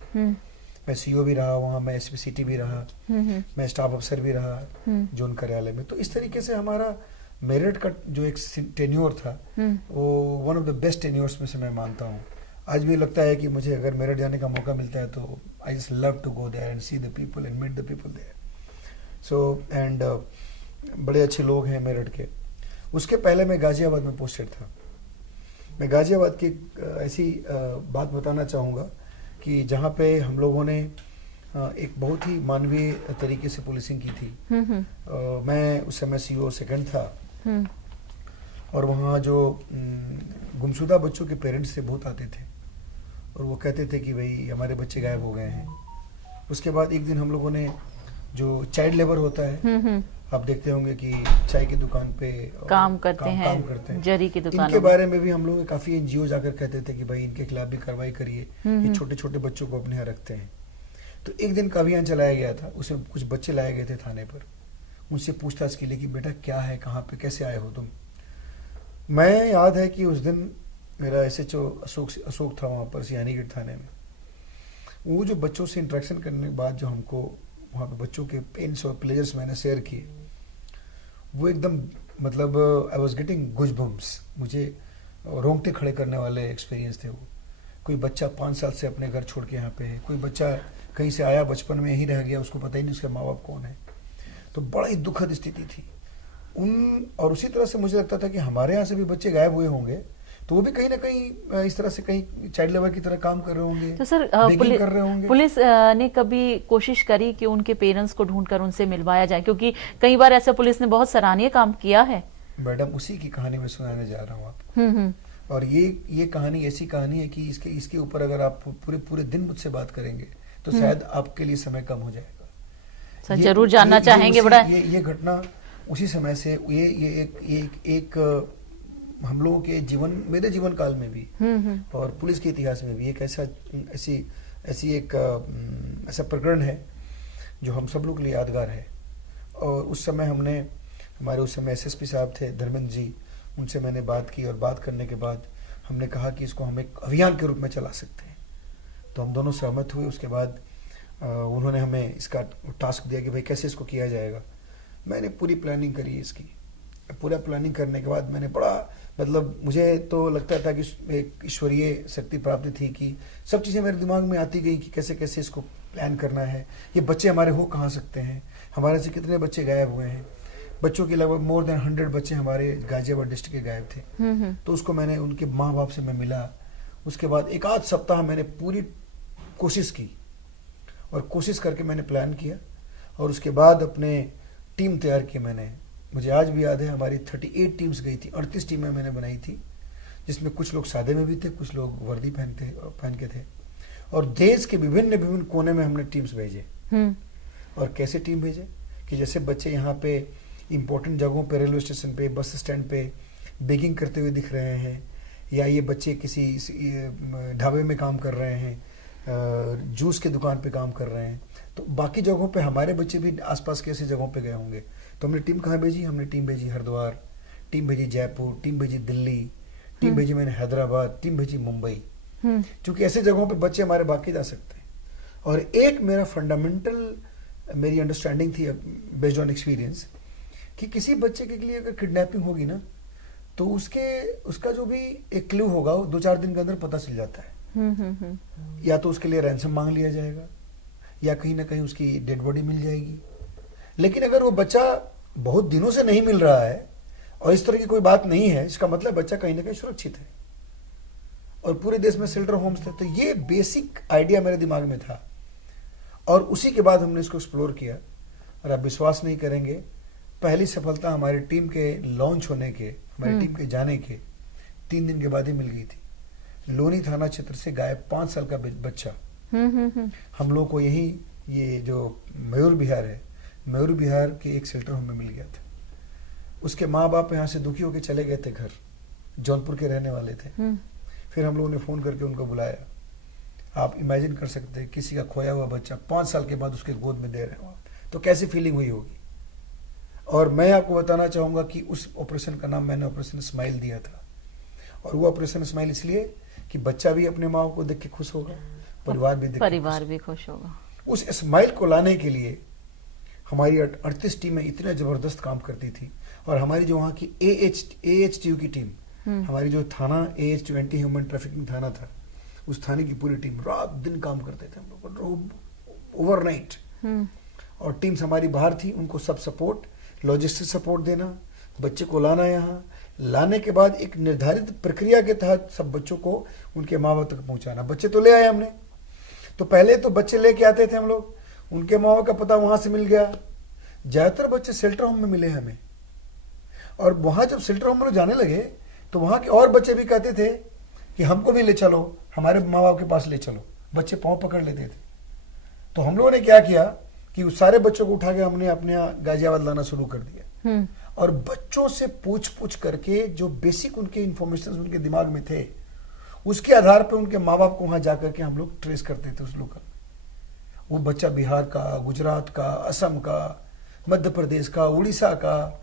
मैं सीईओ भी रहा वहाँ, मैं एसपीसीटी भी रहा, मैं स्टाफ अफसर भी रहा जोन कार्यालय में। तो इस तरीके से हमारा मेरठ का जो एक टेन्योर था, वो one of the best tenures में से मैं मानता हूँ। आज भी लगता है कि मुझे अगर मेरठ जाने का मौका मिलता है तो I just love to go there and see the people and meet the people there. So and बड़े अच्छे लोग हैं मेरठ के। उसके पहले मैं गाजियाबाद में पोस्टेड था। मैं गाजियाबाद की ऐसी बात बताना चाहूँगा कि जहाँ पे हम लोगों ने एक बहुत ही मानवीय तरीके से पुलिसिंग की थी। मैं उस समय सीईओ सेकंड था, और वहाँ जो गुमशुदा बच्चों के पेरेंट्स थे बहुत आते थे, और वो कहते थे कि भाई हमारे बच्चे गायब हो गए हैं। उसके बाद एक दिन हम लोगों ने, जो चाइल्ड लेबर होता है, आप देखते होंगे कि चाय की दुकान पे काम करते हैं, जरी की दुकान, इनके बारे में भी हम लोग काफ़ी एनजीओ जाकर कहते थे कि भाई इनके खिलाफ भी कार्रवाई करिए, ये छोटे छोटे बच्चों को अपने यहाँ रखते हैं। तो एक दिन का अभियान चलाया गया था, उसमें कुछ बच्चे लाए गए थे थाने पर, उनसे पूछताछ के लिए कि बेटा क्या है, कहाँ पे कैसे आए हो तुम। मैं याद है कि उस दिन मेरा SHO अशोक था वहाँ पर सियानी गेट थाने में। वो जो बच्चों से इंटरेक्शन करने के बाद जो हमको वहाँ पे बच्चों के पेन्स और प्लेजर्स मैंने शेयर किए, वो एकदम मतलब आई वॉज गेटिंग गुजबम्स, मुझे रोंगटे खड़े करने वाले एक्सपीरियंस थे वो। कोई बच्चा 5 साल से अपने घर छोड़ के यहाँ पे है, कोई बच्चा कहीं से आया, बचपन में यहीं रह गया, उसको पता ही नहीं उसके माँ बाप कौन है। तो बड़ा ही दुखद स्थिति थी और उसी तरह से मुझे लगता था कि हमारे यहाँ से भी बच्चे गायब हुए होंगे, तो वो भी कहीं ना कहीं इस तरह से कहीं चाइल्ड लेबर की तरह काम कर रहे होंगे। तो सर कर रहे होंगे। पुलिस ने कभी कोशिश करी कि उनके पेरेंट्स को ढूंढकर उनसे मिलवाया जाए, क्योंकि कई बार ऐसा पुलिस ने बहुत सराहनीय काम किया है। मैडम उसी की कहानी मैं सुनाने जा रहा हूँ आपको। और ये कहानी ऐसी कहानी है कि इसके ऊपर अगर आप पूरे दिन मुझसे बात करेंगे तो शायद आपके लिए समय कम हो जाएगा। सर जरूर जानना चाहेंगे। बड़ा ये घटना उसी समय से ये एक हम लोगों के जीवन, मेरे जीवन काल में भी और पुलिस के इतिहास में भी एक ऐसा प्रकरण है जो हम सब लोग के लिए यादगार है। और उस समय हमारे उस समय SSP साहब थे धर्मेंद्र जी, उनसे मैंने बात की और बात करने के बाद हमने कहा कि इसको हम एक अभियान के रूप में चला सकते हैं। तो हम दोनों सहमत हुए। उसके बाद उन्होंने हमें इसका टास्क दिया कि भाई कैसे इसको किया जाएगा। मैंने पूरी प्लानिंग करी इसकी। पूरा प्लानिंग करने के बाद मैंने बड़ा, मतलब मुझे तो लगता था कि एक ईश्वरीय शक्ति प्राप्ति थी कि सब चीज़ें मेरे दिमाग में आती गई कि कैसे कैसे इसको प्लान करना है। ये बच्चे हमारे हो कहाँ सकते हैं, हमारे से कितने बच्चे गायब हुए हैं। बच्चों की लगभग मोर देन 100 बच्चे हमारे गाजियाबाद डिस्ट्रिक्ट के गायब थे। तो उसको मैंने उनके माँ बाप से मैं मिला। उसके बाद एक आध सप्ताह मैंने पूरी कोशिश की और कोशिश करके मैंने प्लान किया और उसके बाद अपने टीम तैयार की मैंने। मुझे आज भी याद है हमारी 38 टीम्स गई थी, 38 टीमें मैंने बनाई थी, जिसमें कुछ लोग सादे में भी थे, कुछ लोग वर्दी पहन के थे। और देश के विभिन्न विभिन्न कोने में हमने टीम्स भेजे। और कैसे टीम भेजे कि जैसे बच्चे यहाँ पे इम्पोर्टेंट जगहों पे, रेलवे स्टेशन पे, बस स्टैंड पे बेगिंग करते हुए दिख रहे हैं, या ये बच्चे किसी ढाबे में काम कर रहे हैं, जूस के दुकान पे काम कर रहे हैं, तो बाकी जगहों पे हमारे बच्चे भी आसपास के ऐसी जगहों पे गए होंगे। तो हमने टीम कहाँ भेजी? हमने टीम भेजी हरिद्वार, टीम भेजी जयपुर, टीम भेजी दिल्ली, टीम भेजी मैंने हैदराबाद, टीम भेजी मुंबई, क्योंकि ऐसे जगहों पे बच्चे हमारे बाकी जा सकते हैं। और एक मेरा फंडामेंटल मेरी अंडरस्टैंडिंग थी बेस्ड ऑन एक्सपीरियंस कि किसी बच्चे के लिए अगर किडनैपिंग होगी ना तो उसका जो भी एक क्लू होगा वो 2-4 दिन के अंदर पता चल जाता है। या तो उसके लिए रैंसम मांग लिया जाएगा या कहीं ना कहीं उसकी डेड बॉडी मिल जाएगी। लेकिन अगर वो बच्चा बहुत दिनों से नहीं मिल रहा है और इस तरह की कोई बात नहीं है, इसका मतलब बच्चा कहीं ना कहीं सुरक्षित है। और पूरे देश में शेल्टर होम्स थे। तो ये बेसिक आइडिया मेरे दिमाग में था और उसी के बाद हमने इसको एक्सप्लोर किया। और आप विश्वास नहीं करेंगे, पहली सफलता हमारी टीम के लॉन्च होने के, हमारी टीम के जाने के 3 दिन के बाद ही मिल गई थी। लोनी थाना क्षेत्र से गायब 5 साल का बच्चा हम लोग को यही, ये जो मयूर विहार है, मयूर विहार के एक शेल्टर होम में मिल गया था। उसके माँ बाप यहाँ से दुखी होकर चले गए थे घर, जौनपुर के रहने वाले थे। फिर हम लोगों ने फ़ोन करके उनको बुलाया। आप इमेजिन कर सकते हैं किसी का खोया हुआ बच्चा 5 साल के बाद उसके गोद में दे रहे हो तो कैसी फीलिंग हुई होगी। और मैं आपको बताना चाहूँगा कि उस ऑपरेशन का नाम मैंने ऑपरेशन स्माइल दिया था। और वो ऑपरेशन स्माइल इसलिए कि बच्चा भी अपने माँ को देख के खुश होगा, परिवार भी खुश होगा। उस स्माइल को लाने के लिए हमारी 38 टीमें इतने जबरदस्त काम करती थी। और हमारी जो वहाँ की AHTU की टीम, हमारी जो थाना AHTU एंटी ह्यूमन ट्रैफिकिंग थाना था, उस थाने की पूरी टीम रात दिन काम करते थे हम लोग, ओवरनाइट। और टीम्स हमारी बाहर थी, उनको सब सपोर्ट, लॉजिस्टिक सपोर्ट देना, बच्चे को लाना, यहाँ लाने के बाद एक निर्धारित प्रक्रिया के तहत सब बच्चों को उनके माँ बाप तक पहुंचाना। बच्चे तो ले आए हमने, तो पहले तो बच्चे लेके आते थे हम लोग, उनके माँ बाप का पता वहां से मिल गया। ज्यादातर बच्चे शेल्टर होम में मिले हमें। और वहां जब शेल्टर होम में लोग जाने लगे तो वहां के और बच्चे भी कहते थे कि हमको भी ले चलो, हमारे माँ बाप के पास ले चलो। बच्चे पाँव पकड़ लेते थे। तो हम लोगों ने क्या किया कि उस सारे बच्चों को उठा के हमने अपने यहाँ गाजियाबाद लाना शुरू कर दिया। और बच्चों से पूछ करके जो बेसिक उनके इंफॉर्मेशन उनके दिमाग में थे, उसके आधार पर उनके माँ बाप को वहां जाकर के हम लोग ट्रेस करते थे उस लोग का। वो बच्चा बिहार का, गुजरात का, असम का, मध्य प्रदेश का, उड़ीसा का,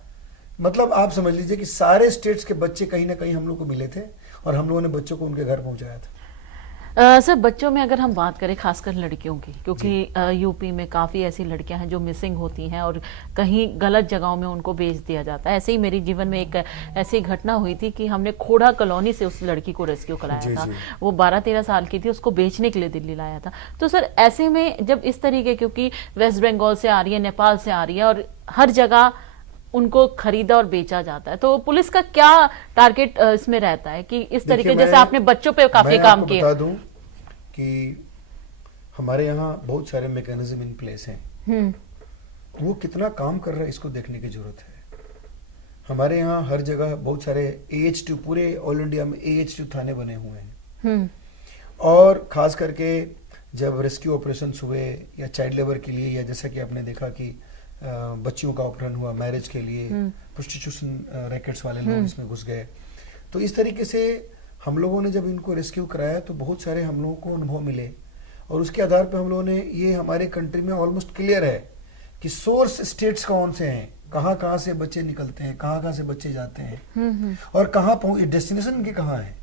मतलब आप समझ लीजिए कि सारे स्टेट्स के बच्चे कहीं ना कहीं हम लोग को मिले थे और हम लोगों ने बच्चों को उनके घर पहुंचाया था। सर, बच्चों में अगर हम बात करें खासकर लड़कियों की, क्योंकि यूपी में काफ़ी ऐसी लड़कियां हैं जो मिसिंग होती हैं और कहीं गलत जगहों में उनको भेज दिया जाता है। ऐसे ही मेरे जीवन में एक ऐसी घटना हुई थी कि हमने खोड़ा कॉलोनी से उस लड़की को रेस्क्यू कराया था। वो 12-13 साल की थी, उसको बेचने के लिए दिल्ली लाया था। तो सर, ऐसे में जब इस तरीके, क्योंकि वेस्ट बंगाल से आ रही है, नेपाल से आ रही है और हर जगह उनको खरीदा और बेचा जाता है, तो पुलिस का क्या टारगेट इसमें रहता है कि इस तरीके, जैसे आपने बच्चों पे काफी काम किया। बता दूं कि हमारे यहाँ बहुत सारे मैकेनिज्म इन प्लेस हैं। वो कितना काम कर रहा है इसको देखने की जरूरत है। हमारे यहाँ हर जगह बहुत सारे AHTU, पूरे ऑल इंडिया में AHTU थाने बने हुए हैं। और खास करके जब रेस्क्यू ऑपरेशन हुए या चाइल्ड लेबर के लिए, या जैसा कि आपने देखा कि बच्चियों का अपहरण हुआ मैरिज के लिए, प्रोस्टिट्यूशन रैकेट्स वाले लोग इसमें घुस गए, तो इस तरीके से हम लोगों ने जब इनको रेस्क्यू कराया तो बहुत सारे हम लोगों को अनुभव मिले। और उसके आधार पर हम लोगों ने, ये हमारे कंट्री में ऑलमोस्ट क्लियर है कि सोर्स स्टेट्स कौन से हैं, कहाँ से बच्चे निकलते हैं, कहाँ से बच्चे जाते हैं और कहाँ पहुंच, डेस्टिनेशन उनकी कहाँ है,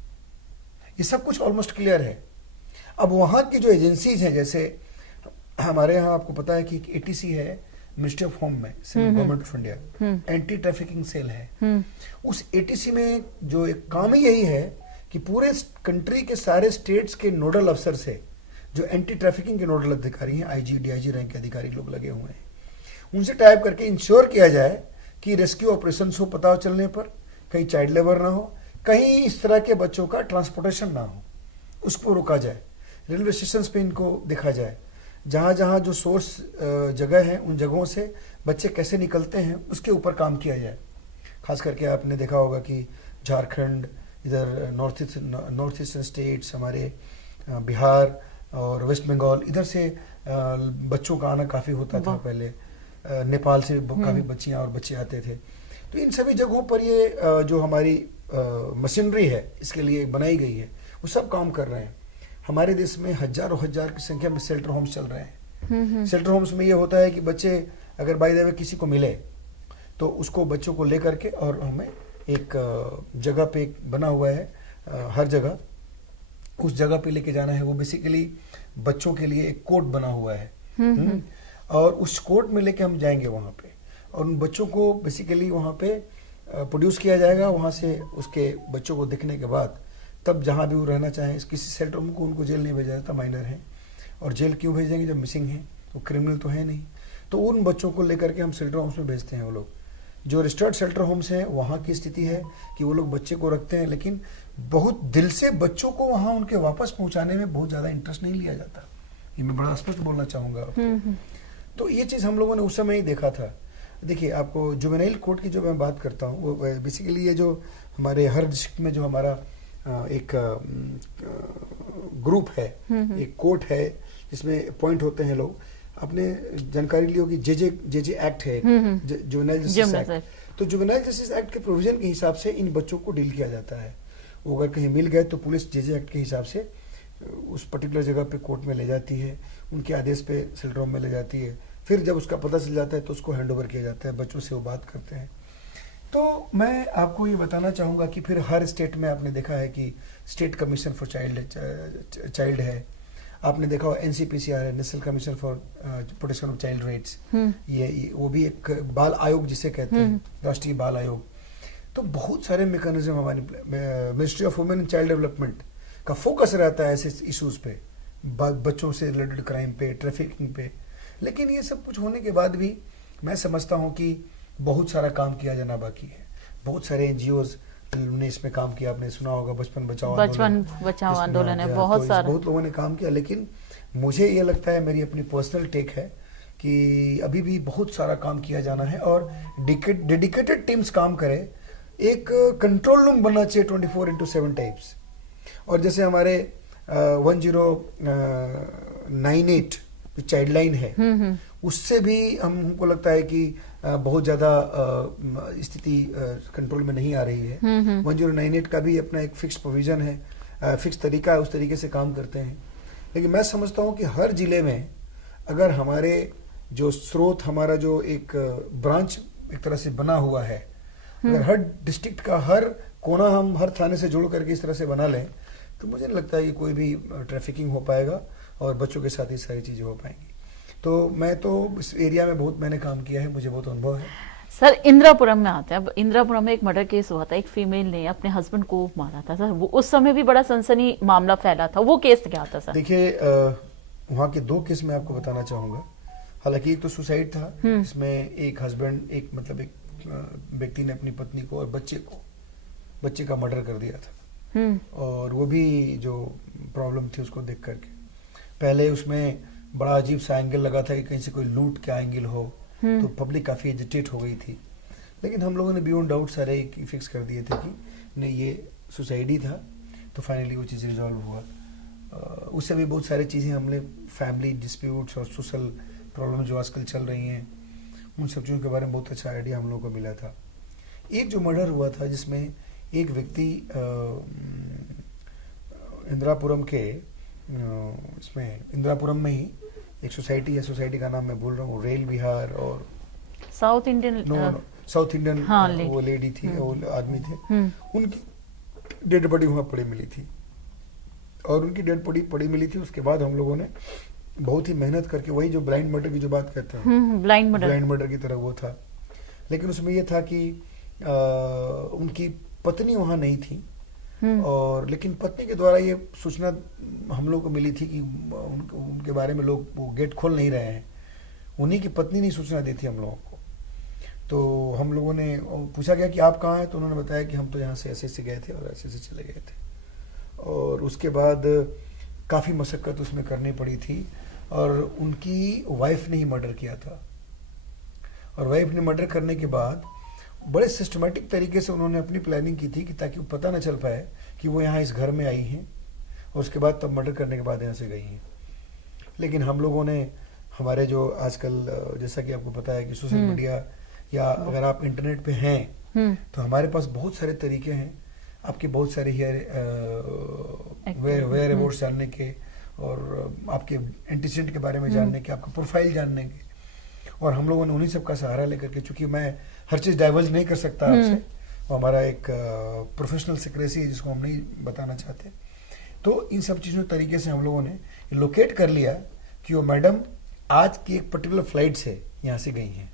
ये सब कुछ ऑलमोस्ट क्लियर है। अब वहाँ की जो एजेंसीज हैं, जैसे हमारे यहाँ आपको पता है कि एटीसी है, मिनिस्ट्री ऑफ होम में, government of India, anti trafficking cell है। उस एटीसी में जो एक काम ही यही है कि पूरे कंट्री के सारे स्टेट्स के नोडल अफसर से, जो एंटी ट्रैफिकिंग के नोडल अधिकारी हैं, आईजी डीआईजी रैंक के अधिकारी लोग लगे हुए हैं, उनसे टाइप करके इंश्योर किया जाए कि रेस्क्यू ऑपरेशन हो, पता चलने पर कहीं चाइल्ड लेबर ना हो, कहीं इस तरह के बच्चों का ट्रांसपोर्टेशन ना हो, उसको रोका जाए। रेलवे स्टेशन पे इनको देखा जाए, जहाँ जहाँ जो सोर्स जगह है उन जगहों से बच्चे कैसे निकलते हैं उसके ऊपर काम किया जाए। खास करके आपने देखा होगा कि झारखंड, इधर नॉर्थ ईस्टर्न स्टेट्स, हमारे बिहार और वेस्ट बंगाल, इधर से बच्चों का आना काफ़ी होता था पहले। नेपाल से काफ़ी बच्चियाँ और बच्चे आते थे। तो इन सभी जगहों पर ये जो हमारी मशीनरी है इसके लिए बनाई गई है, वो सब काम कर रहे हैं। हमारे देश में हजारों हजार की संख्या में शेल्टर होम्स चल रहे हैं। शेल्टर होम्स में ये होता है कि बच्चे अगर बाय द वे किसी को मिले तो उसको बच्चों को ले करके, और हमें एक जगह पे एक बना हुआ है, हर जगह उस जगह पे लेके जाना है। वो बेसिकली बच्चों के लिए एक कोर्ट बना हुआ है, और उस कोर्ट में लेके हम जाएंगे वहाँ पे, और उन बच्चों को बेसिकली वहाँ पे प्रोड्यूस किया जाएगा। वहाँ से उसके बच्चों को देखने के बाद तब जहाँ भी वो रहना चाहें, किसी शेल्टर को उनको जेल नहीं भेजा जाता, माइनर हैं। और जेल क्यों भेजेंगे जब मिसिंग हैं, तो क्रिमिनल तो है नहीं। तो उन बच्चों को लेकर के हम शेल्टर होम्स में भेजते हैं। वो लोग जो रजिस्टर्ड शेल्टर होम्स हैं, वहाँ की स्थिति है कि वो लोग बच्चे को रखते हैं, लेकिन बहुत दिल से बच्चों को वहाँ उनके वापस पहुँचाने में बहुत ज़्यादा इंटरेस्ट नहीं लिया जाता। ये मैं बड़ा स्पष्ट बोलना चाहूँगा आपको। तो ये चीज़ हम लोगों ने उस समय ही देखा था। देखिए, आपको जुवेनाइल कोर्ट की जो मैं बात करता हूँ, वो बेसिकली ये जो हमारे हर डिस्ट्रिक्ट में जो हमारा एक ग्रुप है, एक कोर्ट है जिसमें अपॉइंट होते हैं लोग। आपने जानकारी ली होगी, जे एक्ट है, जुवेनाइल जस्टिस एक्ट। तो जुवेनाइल जस्टिस एक्ट के प्रोविजन के हिसाब से इन बच्चों को डील किया जाता है। वो अगर कहीं मिल गए तो पुलिस जे एक्ट के हिसाब से उस पर्टिकुलर जगह पे कोर्ट में ले जाती है, उनके आदेश पे शेल्टर होम में ले जाती है। फिर जब उसका पता चल जाता है तो उसको हैंड ओवर किया जाता है, बच्चों से वो बात करते हैं। तो मैं आपको ये बताना चाहूँगा कि फिर हर स्टेट में आपने देखा है कि स्टेट कमीशन फॉर चाइल्ड है। आपने देखा हो NCPCR है, national commission for protection of child rights. ये वो भी एक बाल आयोग जिसे कहते हैं, राष्ट्रीय बाल आयोग। तो बहुत सारे मैकेनिज्म हमारी ministry of women and child development का फोकस रहता है ऐसे इशूज़ पे, बच्चों से रिलेटेड क्राइम पे, ट्रैफिकिंग पे। लेकिन ये सब कुछ होने के बाद भी मैं समझता हूँ कि बहुत सारा काम किया जाना बाकी है। बहुत सारे NGOs ने इसमें काम किया। आपने सुना होगा बचपन बचाओ आंदोलन है, बहुत सारा, बहुत लोगों ने काम किया। लेकिन मुझे ये लगता है, मेरी अपनी पर्सनल टेक है कि अभी भी बहुत सारा काम किया जाना है, और डेडिकेटेड टीम्स काम करें। एक कंट्रोल रूम बनना चाहिए 24/7 टाइप्स। और जैसे हमारे 1098 जो चाइल्ड लाइन है, उससे भी हमको लगता है कि बहुत ज़्यादा स्थिति कंट्रोल में नहीं आ रही है। 1098 का भी अपना एक फिक्स प्रोविज़न है, फिक्स तरीका है, उस तरीके से काम करते हैं। लेकिन मैं समझता हूँ कि हर ज़िले में अगर हमारे जो स्रोत, हमारा जो एक ब्रांच एक तरह से बना हुआ है, अगर हर डिस्ट्रिक्ट का हर कोना हम हर थाने से जोड़ करके इस तरह से बना लें, तो मुझे नहीं लगता है कि कोई भी ट्रैफिकिंग हो पाएगा और बच्चों के साथ ही सारी चीज़ें हो पाएंगी। तो मैं तो इस एरिया में बहुत मैंने काम किया है, मुझे बहुत अनुभव है। सर, इंदिरापुरम में आते हैं। अब इंदिरापुरम में एक मर्डर केस हुआ था, एक फीमेल ने अपने हस्बैंड को मारा था सर। वो उस समय भी बड़ा सनसनी मामला फैला था। वो केस क्या था सर? देखिए, वहाँ के 2 केस मैं आपको बताना चाहूँगा। हालांकि एक तो सुसाइड था, जिसमें एक हस्बैंड, एक व्यक्ति ने अपनी पत्नी को और बच्चे का मर्डर कर दिया था। और वो भी जो प्रॉब्लम थी उसको देख करके, पहले उसमें बड़ा अजीब सा एंगल लगा था कि कहीं से कोई लूट का एंगल हो, तो पब्लिक काफ़ी एजिटेट हो गई थी। लेकिन हम लोगों ने बियॉन्ड डाउट सारे फिक्स कर दिए थे कि नहीं, ये सुसाइड ही था। तो फाइनली वो चीज़ रिजॉल्व हुआ। उससे भी बहुत सारी चीज़ें हमने, फैमिली डिस्प्यूट्स और सोशल प्रॉब्लम जो आजकल चल रही हैं, उन सब चीज़ों के बारे में बहुत अच्छा आइडिया हम लोगों को मिला था। एक जो मर्डर हुआ था जिसमें एक व्यक्ति इंदिरापुरम के इसमें इंदिरापुरम में ही एक सोसाइटी है, सोसाइटी का नाम मैं भूल रहा हूँ, रेल विहार और साउथ इंडियन वो लेडी थी, वो आदमी थे, उनकी डेड बॉडी वहाँ पड़ी मिली थी। और उनकी डेड बॉडी पड़ी मिली थी। उसके बाद हम लोगों ने बहुत ही मेहनत करके, वही जो ब्लाइंड मर्डर की जो बात कहते हैं, ब्लाइंड मर्डर। ब्लाइंड मर्डर की तरह वो था। लेकिन उसमें ये था कि उनकी पत्नी वहाँ नहीं थी, और लेकिन पत्नी के द्वारा ये सूचना हम लोग को मिली थी कि उनके बारे में लोग वो गेट खोल नहीं रहे हैं। उन्हीं की पत्नी ने सूचना दी थी हम लोगों को। तो हम लोगों ने पूछा गया कि आप कहाँ हैं, तो उन्होंने बताया कि हम तो यहाँ से ऐसे गए थे और ऐसे चले गए थे। और उसके बाद काफ़ी मशक्क़त उसमें करनी पड़ी थी, और उनकी वाइफ ने ही मर्डर किया था। और वाइफ ने मर्डर करने के बाद बड़े सिस्टमेटिक तरीके से उन्होंने अपनी प्लानिंग की थी कि ताकि वो पता न चल पाए कि वो यहाँ इस घर में आई हैं, और उसके बाद तब मर्डर करने के बाद यहाँ से गई हैं। लेकिन हम लोगों ने, हमारे जो आजकल जैसा कि आपको पता है कि सोशल मीडिया या अगर आप इंटरनेट पे हैं तो हमारे पास बहुत सारे तरीके हैं आपके बहुत सारे वेयर अबाउट्स जानने के, और आपके एंटीसेडेंट के बारे में जानने के, आपका प्रोफाइल जानने के। और हम लोगों ने उन्हीं सब का सहारा लेकर के, चूंकि मैं हर चीज़ डाइवर्ज नहीं कर सकता आपसे, वो हमारा एक प्रोफेशनल सीक्रेसी है जिसको हम नहीं बताना चाहते, तो इन सब चीज़ों तरीके से हम लोगों ने लोकेट कर लिया कि वो मैडम आज की एक पर्टिकुलर फ्लाइट से यहाँ से गई हैं।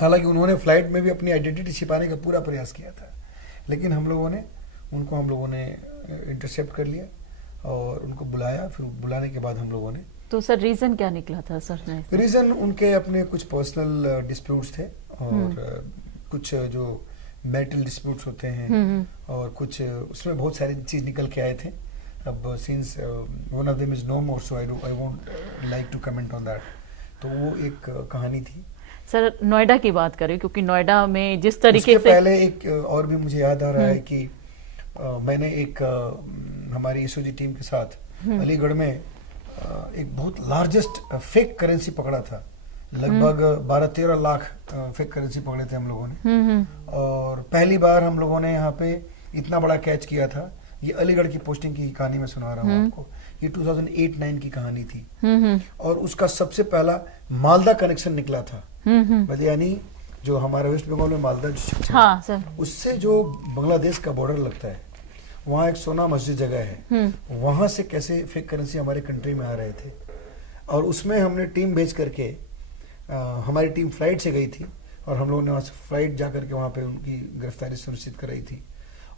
हालांकि उन्होंने फ्लाइट में भी अपनी आइडेंटिटी छिपाने का पूरा प्रयास किया था, लेकिन हम लोगों ने इंटरसेप्ट कर लिया और उनको बुलाया। फिर बुलाने के बाद हम लोगों ने, तो सर रीजन क्या निकला था सर? रीजन उनके अपने कुछ पर्सनल डिस्प्यूट्स थे, और कुछ जो मैरिटल डिस्प्यूट्स होते हैं, और कुछ उसमें बहुत सारी चीज निकल के आए थे। अब since one of them is no more, so I won't like to comment on that. तो वो एक कहानी थी। सर नोएडा की बात करें, क्योंकि नोएडा में जिस तरीके से पहले एक और भी मुझे याद आ रहा है कि मैंने एक हमारी एसओजी टीम के साथ अलीगढ़ में एक बहुत लार्जेस्ट फेक करेंसी पकड़ा था। लगभग 12-13 लाख फेक करेंसी पकड़े थे हम लोगों ने। और पहली बार हम लोगों ने यहाँ पे इतना बड़ा कैच किया था। ये अलीगढ़ की पोस्टिंग की कहानी मैं सुना रहा हूँ आपको। ये 2008-9 की कहानी थी, और उसका सबसे पहला मालदा कनेक्शन निकला था। मतलब यानी जो हमारे वेस्ट बंगाल में मालदा उससे जो बांग्लादेश का बॉर्डर लगता है, वहाँ एक सोना मस्जिद जगह है, वहां से कैसे फेक करेंसी हमारे कंट्री में आ रहे थे। और उसमें हमने टीम भेज करके, हमारी टीम फ्लाइट से गई थी, और हम लोगों ने वहाँ से फ्लाइट जा करके वहाँ पे उनकी गिरफ्तारी सुनिश्चित कराई थी।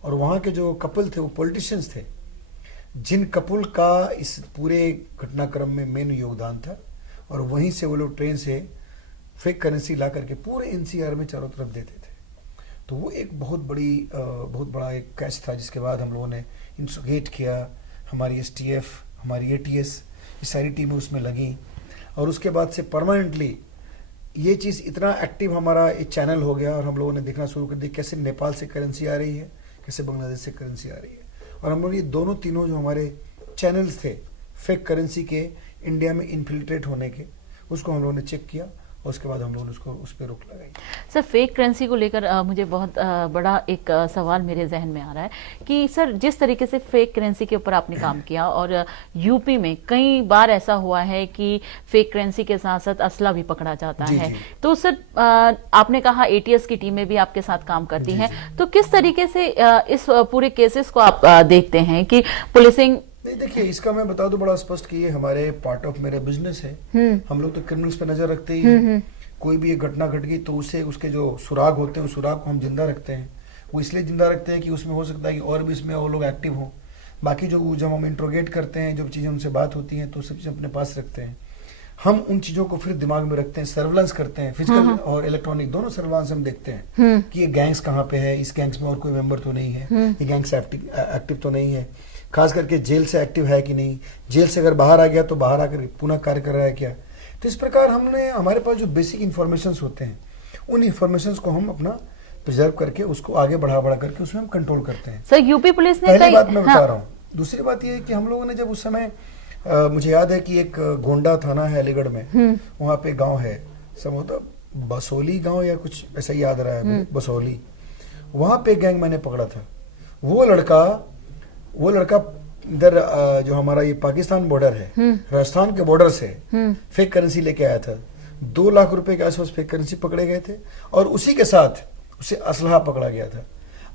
और वहाँ के जो कपल थे वो पॉलिटिशियंस थे, जिन कपल का इस पूरे घटनाक्रम में मेन योगदान था। और वहीं से वो लोग ट्रेन से फेक करेंसी ला करके पूरे एनसीआर में चारों तरफ देते थे। तो वो एक बहुत बड़ा एक कैच था, जिसके बाद हम लोगों ने इंट्रोगेट किया। हमारी एसटीएफ, हमारी एटीएस, ये सारी टीमें उसमें लगी, और उसके बाद से परमानेंटली ये चीज़ इतना एक्टिव हमारा एक चैनल हो गया, और हम लोगों ने देखना शुरू कर दिया कैसे नेपाल से करेंसी आ रही है, कैसे बांग्लादेश से करेंसी आ रही है। और हम लोग ये तीनों जो हमारे चैनल्स थे फेक करेंसी के इंडिया में इन्फिल्ट्रेट होने के, उसको हम लोगों ने चेक किया, और उसके बाद हम लोगों ने उसको उस पर रोक लगाई। सर फेक करेंसी को लेकर मुझे बहुत बड़ा एक सवाल मेरे जहन में आ रहा है कि सर जिस तरीके से फेक करेंसी के ऊपर आपने काम किया, और यूपी में कई बार ऐसा हुआ है कि फेक करेंसी के साथ साथ असला भी पकड़ा जाता है। तो सर आपने कहा एटीएस की टीमें भी आपके साथ काम करती हैं, तो किस तरीके से इस पूरे केसेस को आप देखते हैं कि पुलिसिंग? नहीं, देखिए इसका मैं बता दूं बड़ा स्पष्ट कि ये हमारे पार्ट ऑफ मेरा बिजनेस है। हम लोग तो क्रिमिनल्स पे नजर रखते ही हैं। कोई भी एक घटना घट गई तो उसे उसके जो सुराग होते हैं उस सुराग को हम जिंदा रखते हैं। वो इसलिए जिंदा रखते हैं कि उसमें हो सकता है कि और भी इसमें वो लोग एक्टिव हों। बाकी जो जब हम इंट्रोगेट करते हैं, जो चीज़ें उनसे बात होती हैं, तो सब चीज़ अपने पास रखते हैं। हम उन चीज़ों को फिर दिमाग में रखते हैं, सर्विलांस करते हैं, फिजिकल और इलेक्ट्रॉनिक दोनों सर्विलांस हम देखते हैं कि ये गैंग्स कहाँ पे है, इस गैंग्स में और कोई मेंबर तो नहीं है, ये गैंग्स एक्टिव तो नहीं है, खास करके जेल से एक्टिव है कि नहीं, जेल से अगर बाहर आ गया तो बाहर आकर पुनः कार्य कर रहा है क्या। तो इस प्रकार हमारे पास जो बेसिक इन्फॉर्मेशंस होते हैं, उन इन्फॉर्मेशंस को हम अपना प्रिजर्व करके उसको आगे बढ़ा करके उसमें हम कंट्रोल करते हैं। सर यूपी पुलिस ने पहली बात मैं बता रहा हूँ। दूसरी बात ये है कि हम लोगों ने जब उस समय मुझे याद है कि एक गोंडा थाना है अलीगढ़ में, वहाँ पे गाँव है संभवतः बसोली गाँव या कुछ ऐसा ही याद रहा है, बसोली। वहाँ पे गैंग मैंने पकड़ा था। वो लड़का इधर जो हमारा ये पाकिस्तान बॉर्डर है, राजस्थान के बॉर्डर से फेक करेंसी लेके आया था। 2 लाख रुपए के आसपास फेक करेंसी पकड़े गए थे, और उसी के साथ उसे असलहा पकड़ा गया था।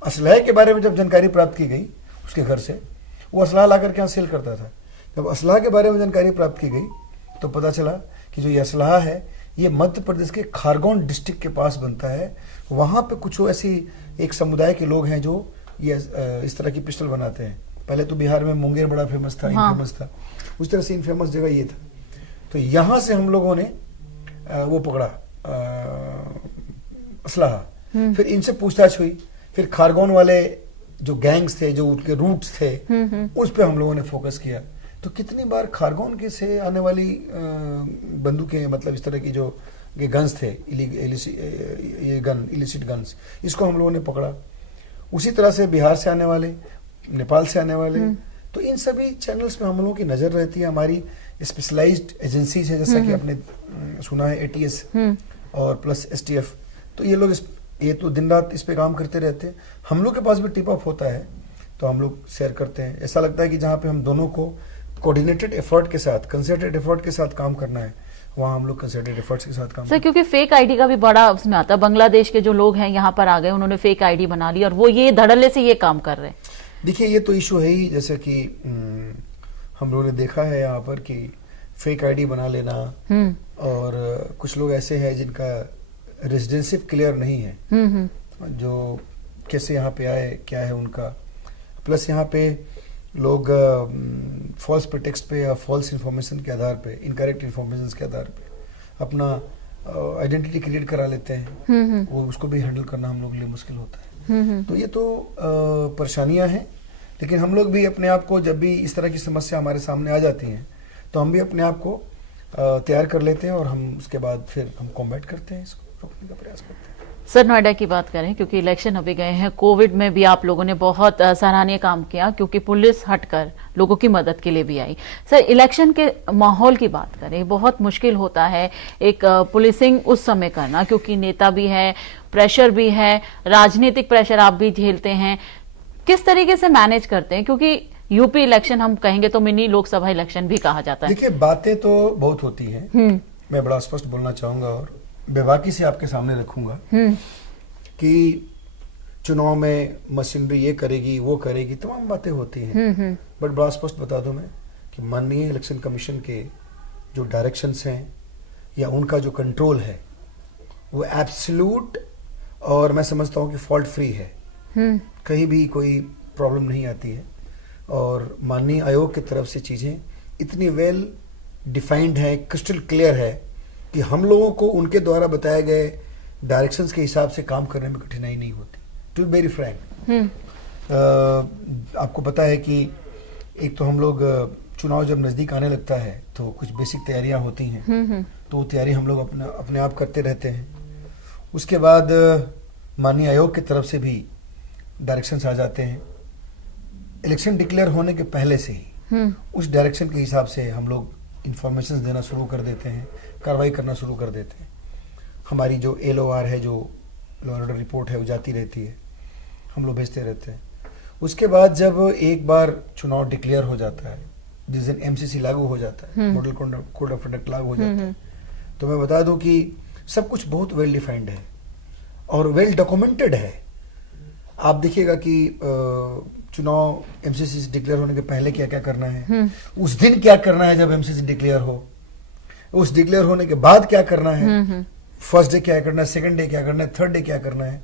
असलहे के बारे में जब जानकारी प्राप्त की गई उसके घर से, वो असलहा ला करके यहाँ सेल करता था। जब असलाह के बारे में जानकारी प्राप्त की गई तो पता चला कि जो ये असलाह है ये मध्य प्रदेश के खारगोन डिस्ट्रिक्ट के पास बनता है। वहाँ पे कुछ ऐसी एक समुदाय के लोग हैं जो ये इस तरह की पिस्टल बनाते हैं। पहले तो बिहार में मुंगेर बड़ा फेमस था, इनफेमस था, उस तरह से इनफेमस जगह ये था। तो यहाँ से हम लोगों ने वो पकड़ा असलाह। फिर इनसे पूछताछ हुई, फिर खारगोन वाले जो गैंग्स थे, जो उनके रूट्स थे, उस पे हम लोगों ने फोकस किया। तो कितनी बार खारगोन के से आने वाली बंदूकें, मतलब इस तरह की जो ये गन्स थे, ये गन इलिसिट गन्स, इसको हम लोगों ने पकड़ा। उसी तरह से बिहार से आने वाले, नेपाल से आने वाले, तो इन सभी चैनल्स पे हम लोगों की नजर रहती है। हमारी स्पेशलाइज्ड एजेंसीज है, जैसा कि आपने सुना है एटीएस और प्लस एसटीएफ, तो ये लोग ये तो दिन रात इस पे काम करते रहते हैं। हम लोग के पास भी टिप ऑफ होता है तो हम लोग शेयर करते हैं। ऐसा लगता है कि जहाँ पे हम दोनों को कोऑर्डिनेटेड एफर्ट के साथ, कंसर्टेड एफर्ट के साथ काम करना है, वहाँ हम लोग कंसर्टेड एफर्ट्स के साथ काम सर, क्योंकि फेक आईडी का भी बड़ा उसमें आता है। बांग्लादेश के जो लोग हैं यहाँ पर आ गए, उन्होंने फेक आईडी बना ली और वो ये धड़ल्ले से ये काम कर रहे हैं। देखिए, ये तो इशू है ही, जैसे कि हम लोगों ने देखा है यहाँ पर कि फेक आईडी बना लेना, और कुछ लोग ऐसे हैं जिनका रेजिडेंशिप क्लियर नहीं है, जो कैसे यहाँ पे आए, क्या है उनका। प्लस यहाँ पे लोग फॉल्स प्रिटेक्स्ट पे या फॉल्स इंफॉर्मेशन के आधार पे, इनकरेक्ट इंफॉर्मेशन के आधार पे अपना आइडेंटिटी क्रिएट करा लेते हैं। वो उसको भी हैंडल करना हम लोग के लिए मुश्किल होता है। तो ये तो परेशानियां हैं, लेकिन हम लोग भी अपने आप को, जब भी इस तरह की समस्या हमारे सामने आ जाती हैं, तो हम भी अपने आप को तैयार कर लेते हैं और हम उसके बाद फिर हम कॉम्बैट करते हैं, इसको रोकने का प्रयास करते हैं। सर, नोएडा की बात करें, क्योंकि इलेक्शन अभी गए हैं, कोविड में भी आप लोगों ने बहुत सराहनीय काम किया, क्योंकि पुलिस हटकर लोगों की मदद के लिए भी आई। सर, इलेक्शन के माहौल की बात करें, बहुत मुश्किल होता है एक पुलिसिंग उस समय करना, क्योंकि नेता भी है, प्रेशर भी है, राजनीतिक प्रेशर आप भी झेलते हैं। किस तरीके से मैनेज करते हैं, क्योंकि यूपी इलेक्शन हम कहेंगे तो मिनी लोकसभा इलेक्शन भी कहा जाता है। देखिए, बातें तो बहुत होती हैं, मैं बड़ा स्पष्ट बोलना चाहूंगा और बेबाकी से आपके सामने रखूंगा कि चुनाव में मशीनरी ये करेगी, वो करेगी, तमाम बातें होती हैं। बट बड़ा स्पष्ट बता दूं मैं कि माननीय इलेक्शन कमीशन के जो डायरेक्शंस हैं या उनका जो कंट्रोल है वो एब्सोल्यूट, और मैं समझता हूं कि फॉल्ट फ्री है। कहीं भी कोई प्रॉब्लम नहीं आती है, और माननीय आयोग की तरफ से चीजें इतनी वेल डिफाइंड है, क्रिस्टल क्लियर है कि हम लोगों को उनके द्वारा बताए गए डायरेक्शंस के हिसाब से काम करने में कठिनाई नहीं होती। टू बी वेरी फ्रैंक, आपको पता है कि एक तो हम लोग चुनाव जब नजदीक आने लगता है तो कुछ बेसिक तैयारियां होती हैं, तो वो तैयारी हम लोग अपने आप करते रहते हैं। उसके बाद माननीय आयोग की तरफ से भी डायरेक्शंस आ जाते हैं। इलेक्शन डिक्लेयर होने के पहले से ही उस डायरेक्शन के हिसाब से हम लोग इंफॉर्मेशन देना शुरू कर देते हैं, कार्रवाई करना शुरू कर देते हैं। हमारी जो LOR है, जो लॉ एंड ऑर्डर रिपोर्ट है, वो जाती रहती है, हम लोग भेजते रहते हैं। उसके बाद जब एक बार चुनाव डिक्लेयर हो जाता है, जिस दिन MCC लागू हो जाता है, मॉडल कोड ऑफ कंडक्ट लागू हो जाता है, तो मैं बता दूं कि सब कुछ बहुत वेल डिफाइंड है और वेल डॉक्यूमेंटेड है। आप देखिएगा कि चुनाव MCC डिक्लेयर होने के पहले क्या क्या करना है, उस दिन क्या करना है जब MCC डिक्लेयर हो, उस डिक्लेयर होने के बाद क्या करना है, फर्स्ट डे क्या करना है, सेकंड डे क्या करना है, थर्ड डे क्या करना है।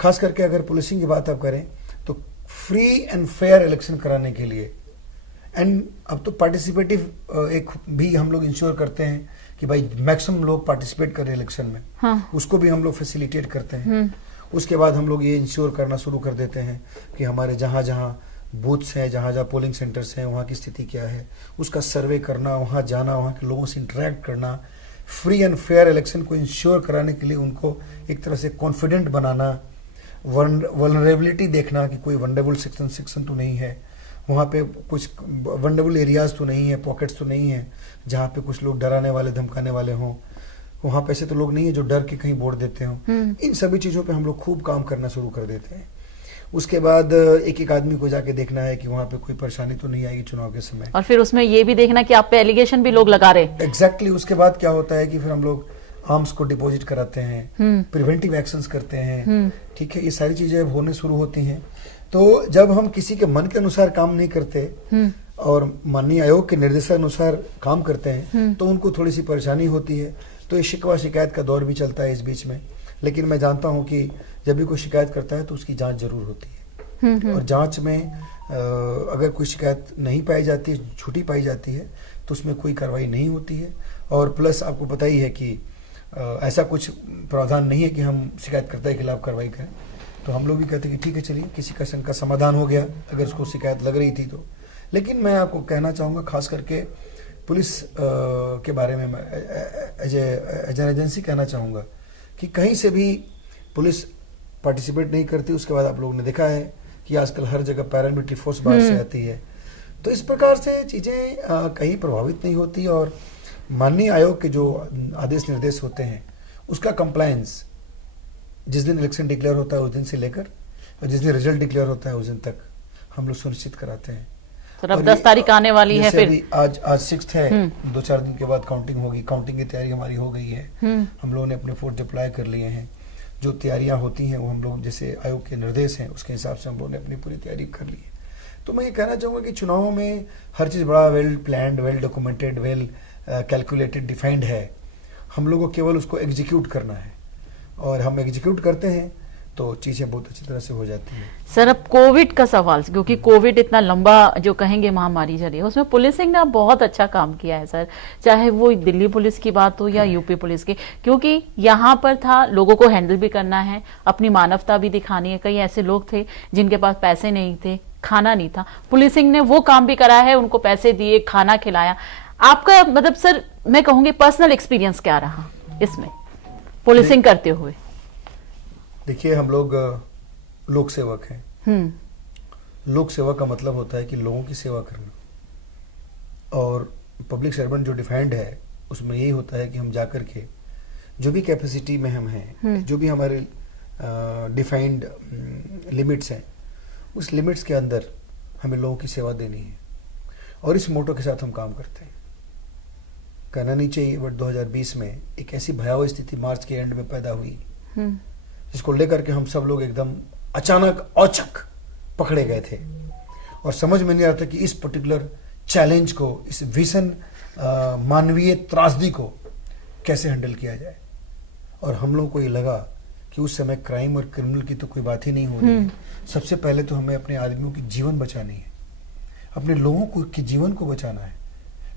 खास करके अगर पुलिसिंग की बात आप करें तो फ्री एंड फेयर इलेक्शन कराने के लिए, एंड अब तो पार्टिसिपेटिव एक भी हम लोग इंश्योर करते हैं कि भाई मैक्सिमम लोग पार्टिसिपेट करें इलेक्शन में, उसको भी हम लोग फैसिलिटेट करते हैं। उसके बाद हम लोग ये इंश्योर करना शुरू कर देते हैं कि हमारे जहाँ जहाँ बूथ्स हैं, जहाँ जहाँ पोलिंग सेंटर्स हैं, वहाँ की स्थिति क्या है, उसका सर्वे करना, वहाँ जाना, वहाँ के लोगों से इंटरेक्ट करना, फ्री एंड फेयर इलेक्शन को इंश्योर कराने के लिए उनको एक तरह से कॉन्फिडेंट बनाना, वल्नरेबिलिटी देखना कि कोई वनरेबल सेक्शन तो नहीं है, वहाँ पे कुछ वनरेबल एरियाज तो नहीं है, पॉकेट्स तो नहीं है जहाँ पे कुछ लोग डराने वाले, धमकाने वाले हों, वहाँ पे ऐसे तो लोग नहीं है जो डर के कहीं वोट देते हों। इन सभी चीज़ों पे हम लोग खूब काम करना शुरू कर देते हैं। उसके बाद एक एक आदमी को जाके देखना है कि वहाँ पे कोई परेशानी तो नहीं आएगी चुनाव के समय, और फिर उसमें ये भी देखना कि आप पे एलिगेशन भी लोग लगा रहे। एग्जैक्टली। उसके बाद क्या होता है कि फिर हम लोग आर्म्स को डिपॉजिट कराते हैं, प्रिवेंटिव एक्शंस करते हैं, ठीक है, ये सारी चीजें होने शुरू होती हैं। तो जब हम किसी के मन के अनुसार काम नहीं करते, और माननीय आयोग के निर्देशानुसार काम करते हैं तो उनको थोड़ी सी परेशानी होती है, तो ये शिकवा शिकायत का दौर भी चलता है इस बीच में। लेकिन मैं जानता हूँ कि जब भी कोई शिकायत करता है तो उसकी जांच जरूर होती है, और जांच में अगर कोई शिकायत नहीं पाई जाती है, झूठी पाई जाती है, तो उसमें कोई कार्रवाई नहीं होती है। और प्लस आपको पता ही है कि ऐसा कुछ प्रावधान नहीं है कि हम शिकायतकर्ता के खिलाफ कार्रवाई करें। तो हम लोग भी कहते हैं कि ठीक है, चलिए किसी का शंका समाधान हो गया अगर उसको शिकायत लग रही थी तो। लेकिन मैं आपको कहना चाहूँगा, खास करके पुलिस के बारे में एज एन एजेंसी कहना चाहूँगा कि कहीं से भी पुलिस पार्टिसिपेट नहीं करती। उसके बाद आप लोगों ने देखा है कि आजकल हर जगह पैरामिलिट्री फोर्स बाहर से आती है, तो इस प्रकार से चीज़ें कहीं प्रभावित नहीं होती। और माननीय आयोग के जो आदेश निर्देश होते हैं उसका कंप्लायंस जिस दिन इलेक्शन डिक्लेयर होता है उस दिन से लेकर और जिस दिन रिजल्ट डिक्लेयर होता है उस दिन तक हम लोग सुनिश्चित कराते हैं। सर अब 10 तारीख आने वाली है, फिर आज 6 है, 2-4 दिन के बाद काउंटिंग होगी। काउंटिंग की तैयारी हमारी हो गई है, हम लोगों ने अपने फोर्स डिप्लॉय कर लिए हैं। जो तैयारियां होती हैं वो हम लोग, जैसे आयोग के निर्देश हैं उसके हिसाब से हम लोगों ने अपनी पूरी तैयारी कर ली है। तो मैं ये कहना चाहूँगा कि चुनावों में हर चीज़ बड़ा well planned, well documented, well calculated, defined है। हम लोगों को केवल उसको एग्जीक्यूट करना है, और हम एग्जीक्यूट करते हैं तो चीज़ें बहुत अच्छी तरह से हो जाती हैं। सर अब कोविड का सवाल, क्योंकि कोविड इतना लंबा जो कहेंगे महामारी चली है, उसमें पुलिसिंग ने बहुत अच्छा काम किया है सर, चाहे वो दिल्ली पुलिस की बात हो या यूपी पुलिस की, क्योंकि यहाँ पर था लोगों को हैंडल भी करना है, अपनी मानवता भी दिखानी है। कई ऐसे लोग थे जिनके पास पैसे नहीं थे, खाना नहीं था, पुलिसिंग ने वो काम भी करा है, उनको पैसे दिए, खाना खिलाया। आपका मतलब सर मैं कहूंगी पर्सनल एक्सपीरियंस क्या रहा इसमें पुलिसिंग करते हुए? देखिए, हम लोग लोक सेवक हैं। लोक सेवा का मतलब होता है कि लोगों की सेवा करना, और पब्लिक सर्वेंट जो डिफाइंड है उसमें यही होता है कि हम जाकर के जो भी कैपेसिटी में हम हैं, जो भी हमारे डिफाइंड लिमिट्स हैं, उस लिमिट्स के अंदर हमें लोगों की सेवा देनी है, और इस मोटो के साथ हम काम करते हैं। कहना नहीं चाहिए, बट 2020 में एक ऐसी भयावह स्थिति मार्च के एंड में पैदा हुई जिसको लेकर के हम सब लोग एकदम अचानक औचक पकड़े गए थे, और समझ में नहीं आ रहा था कि इस पर्टिकुलर चैलेंज को, इस भीषण मानवीय त्रासदी को कैसे हैंडल किया जाए। और हम लोगों को ये लगा कि उस समय क्राइम और क्रिमिनल की तो कोई बात ही नहीं हो रही है। सबसे पहले तो हमें अपने आदमियों की जीवन बचानी है, अपने लोगों को के जीवन को बचाना है।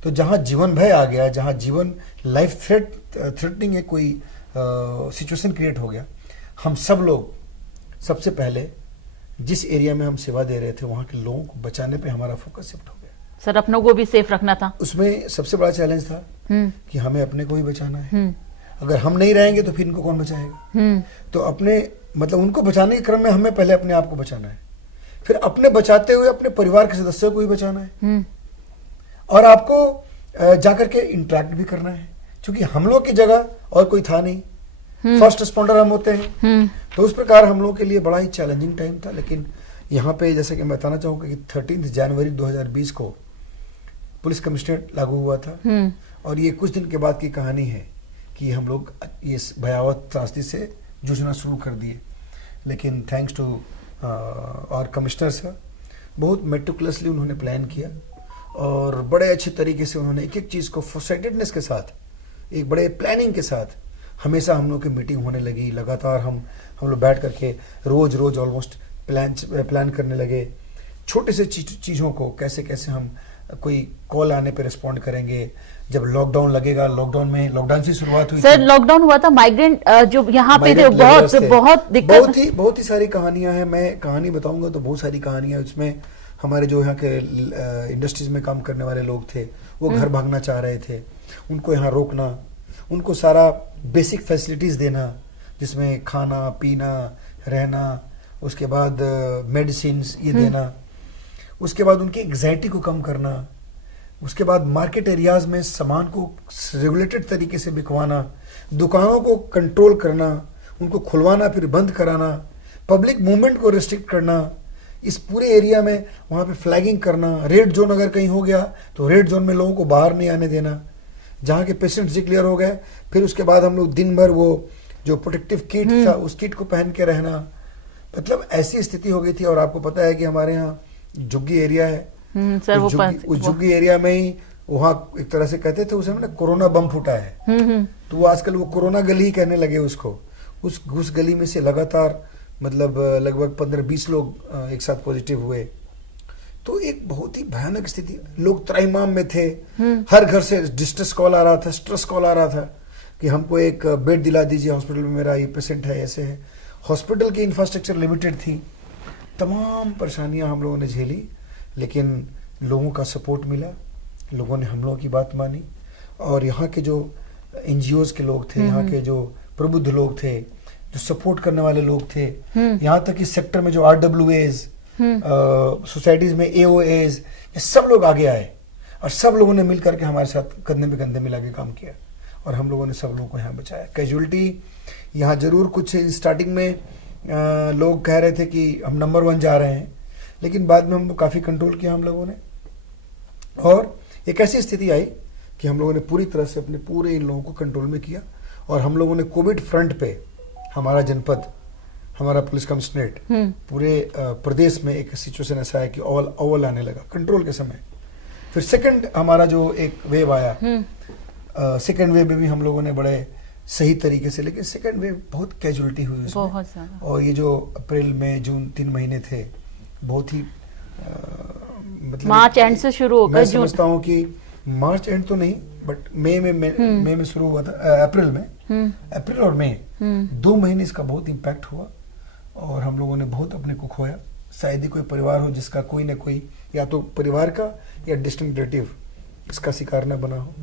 तो जहाँ जीवन भय आ गया, जहाँ जीवन लाइफ थ्रेटनिंग है, कोई सिचुएशन क्रिएट हो गया, हम सब लोग सबसे पहले जिस एरिया में हम सेवा दे रहे थे वहाँ के लोगों को बचाने पे हमारा फोकस शिफ्ट हो गया। सर अपनों को भी सेफ रखना था। उसमें सबसे बड़ा चैलेंज था कि हमें अपने को ही बचाना है। अगर हम नहीं रहेंगे तो फिर इनको कौन बचाएगा? तो अपने मतलब उनको बचाने के क्रम में हमें पहले अपने आप को बचाना है, फिर अपने बचाते हुए अपने परिवार के सदस्यों को भी बचाना है, और आपको जाकर के इंटरेक्ट भी करना है, क्योंकि हम लोग की जगह और कोई था नहीं, फर्स्ट रिस्पॉन्डर हम होते हैं। तो उस प्रकार हम लोग के लिए बड़ा ही चैलेंजिंग टाइम था। लेकिन यहाँ पे जैसे कि मैं बताना चाहूँगा कि 13 जनवरी 2020 को पुलिस कमिश्नरेट लागू हुआ था, और ये कुछ दिन के बाद की कहानी है कि हम लोग ये भयावह त्रासदी से जूझना शुरू कर दिए। लेकिन थैंक्स टू और कमिश्नर सर, बहुत मेटिकुलसली उन्होंने प्लान किया, और बड़े अच्छे तरीके से उन्होंने एक एक चीज़ को फोर्साइटेडनेस के साथ, एक बड़े प्लानिंग के साथ, हमेशा हम लोग की मीटिंग होने लगी। लगातार हम लोग बैठ करके रोज ऑलमोस्ट प्लान करने लगे, छोटे से चीज़ों को कैसे कैसे हम कोई कॉल आने पे रिस्पॉन्ड करेंगे। जब लॉकडाउन लगेगा, लॉकडाउन से शुरुआत हुई। सर लॉकडाउन हुआ था, माइग्रेंट जो यहाँ पे थे बहुत दिक्कत, बहुत ही सारी कहानियां हैं। मैं कहानी बताऊंगा तो बहुत सारी कहानियां। उसमें हमारे जो यहाँ के इंडस्ट्रीज में काम करने वाले लोग थे, वो घर भागना चाह रहे थे, उनको यहाँ रोकना, उनको सारा बेसिक फैसिलिटीज देना, जिसमें खाना पीना रहना, उसके बाद मेडिसिन ये देना, उसके बाद उनकी एंग्जाइटी को कम करना, उसके बाद मार्केट एरियाज में सामान को रेगुलेटेड तरीके से बिकवाना, दुकानों को कंट्रोल करना, उनको खुलवाना फिर बंद कराना, पब्लिक मूवमेंट को रिस्ट्रिक्ट करना, इस पूरे एरिया में वहाँ पे फ्लैगिंग करना, रेड जोन अगर कहीं हो गया तो रेड जोन में लोगों को बाहर नहीं आने देना, जहाँ के पेशेंट्स डिक्लेयर हो गए फिर उसके बाद हम लोग दिन भर वो जो प्रोटेक्टिव किट था उस किट को पहन के रहना। मतलब ऐसी स्थिति हो गई थी। और आपको पता है कि हमारे यहाँ झुग्गी एरिया है, सर वो उस झुग्गी एरिया में ही वहाँ एक तरह से कहते थे उस समय ना कोरोना बम फूटा है। तो वो आजकल वो कोरोना गली ही कहने लगे उसको। उस गली में से लगातार मतलब लगभग 15-20 लोग एक साथ पॉजिटिव हुए। तो एक बहुत ही भयानक स्थिति, लोग त्राहिमाम में थे। हर घर से डिस्ट्रेस कॉल आ रहा था, स्ट्रेस कॉल आ रहा था कि हमको एक बेड दिला दीजिए हॉस्पिटल में, मेरा ये पेशेंट है, ऐसे है। हॉस्पिटल की इंफ्रास्ट्रक्चर लिमिटेड थी। तमाम परेशानियां हम लोगों ने झेली, लेकिन लोगों का सपोर्ट मिला, लोगों ने हम लोगों की बात मानी। और यहाँ के जो NGOs के लोग थे, यहाँ के जो प्रबुद्ध लोग थे, जो सपोर्ट करने वाले लोग थे, यहाँ तक इस सेक्टर में जो RWAs, सोसाइटीज में AOAs, ये सब लोग आगे आए और सब लोगों ने मिल करके हमारे साथ कंधे पे कंधे मिला के काम किया और हम लोगों ने सब लोगों को यहाँ बचाया। कैजुअलिटी यहाँ जरूर कुछ स्टार्टिंग में लोग कह रहे थे कि हम नंबर 1 जा रहे हैं, लेकिन बाद में हमको काफ़ी कंट्रोल किया हम लोगों ने। और एक ऐसी स्थिति आई कि हम लोगों ने पूरी तरह से अपने पूरे इन लोगों को कंट्रोल में किया। और हम लोगों ने कोविड फ्रंट पे हमारा जनपद, हमारा पुलिस कमिश्नरेट, पूरे प्रदेश में एक सिचुएशन ऐसा है कि अव्वल आने लगा कंट्रोल के समय। फिर सेकंड हमारा जो एक वेव आया, सेकंड वेव में भी हम लोगों ने बड़े सही तरीके से, लेकिन सेकंड वेव बहुत कैजुअलिटी हुई उसमें बहुत ज्यादा। और ये जो अप्रैल मई जून 3 महीने थे बहुत ही मतलब मार्च एंड से शुरू होकर मैं जून, समझता हूँ कि मार्च एंड तो नहीं बट मई में शुरू हुआ था, अप्रैल में, अप्रैल और मई 2 महीने इसका बहुत इम्पैक्ट हुआ और हम लोगों ने बहुत अपने को खोया। शायद ही कोई परिवार हो जिसका कोई ना कोई, या तो परिवार का या डिस्टेंट रिलेटिव इसका शिकार न बना हो।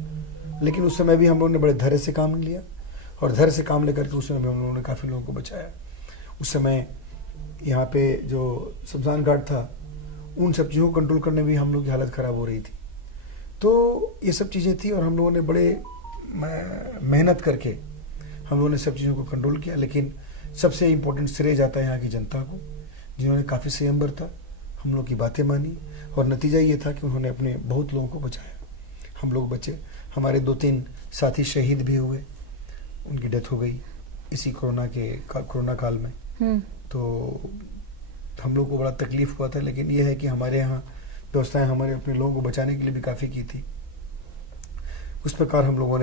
लेकिन उस समय भी हम लोगों ने बड़े धैर्य से काम लिया और धैर्य से काम लेकर के उस समय हम लोगों ने काफ़ी लोगों को बचाया। उस समय यहाँ पे जो शमशान घाट था, उन सब चीज़ों को कंट्रोल करने में भी हम लोग की हालत ख़राब हो रही थी। तो ये सब चीज़ें थी और हम लोगों ने बड़े मेहनत करके हम लोगों ने सब चीज़ों को कंट्रोल किया। लेकिन सबसे इम्पोर्टेंट श्रेय जाता है यहाँ की जनता को, जिन्होंने काफ़ी संयम बरता, हम लोग की बातें मानी और नतीजा ये था कि उन्होंने अपने बहुत लोगों को बचाया। हम लोग बचे, हमारे 2-3 साथी शहीद भी हुए, उनकी डेथ हो गई इसी कोरोना काल में। तो हम लोग को बड़ा तकलीफ हुआ था, लेकिन यह है कि हमारे यहाँ व्यवस्थाएं हमारे अपने लोगों को बचाने के लिए भी काफ़ी की थी। उस प्रकार हम लोगों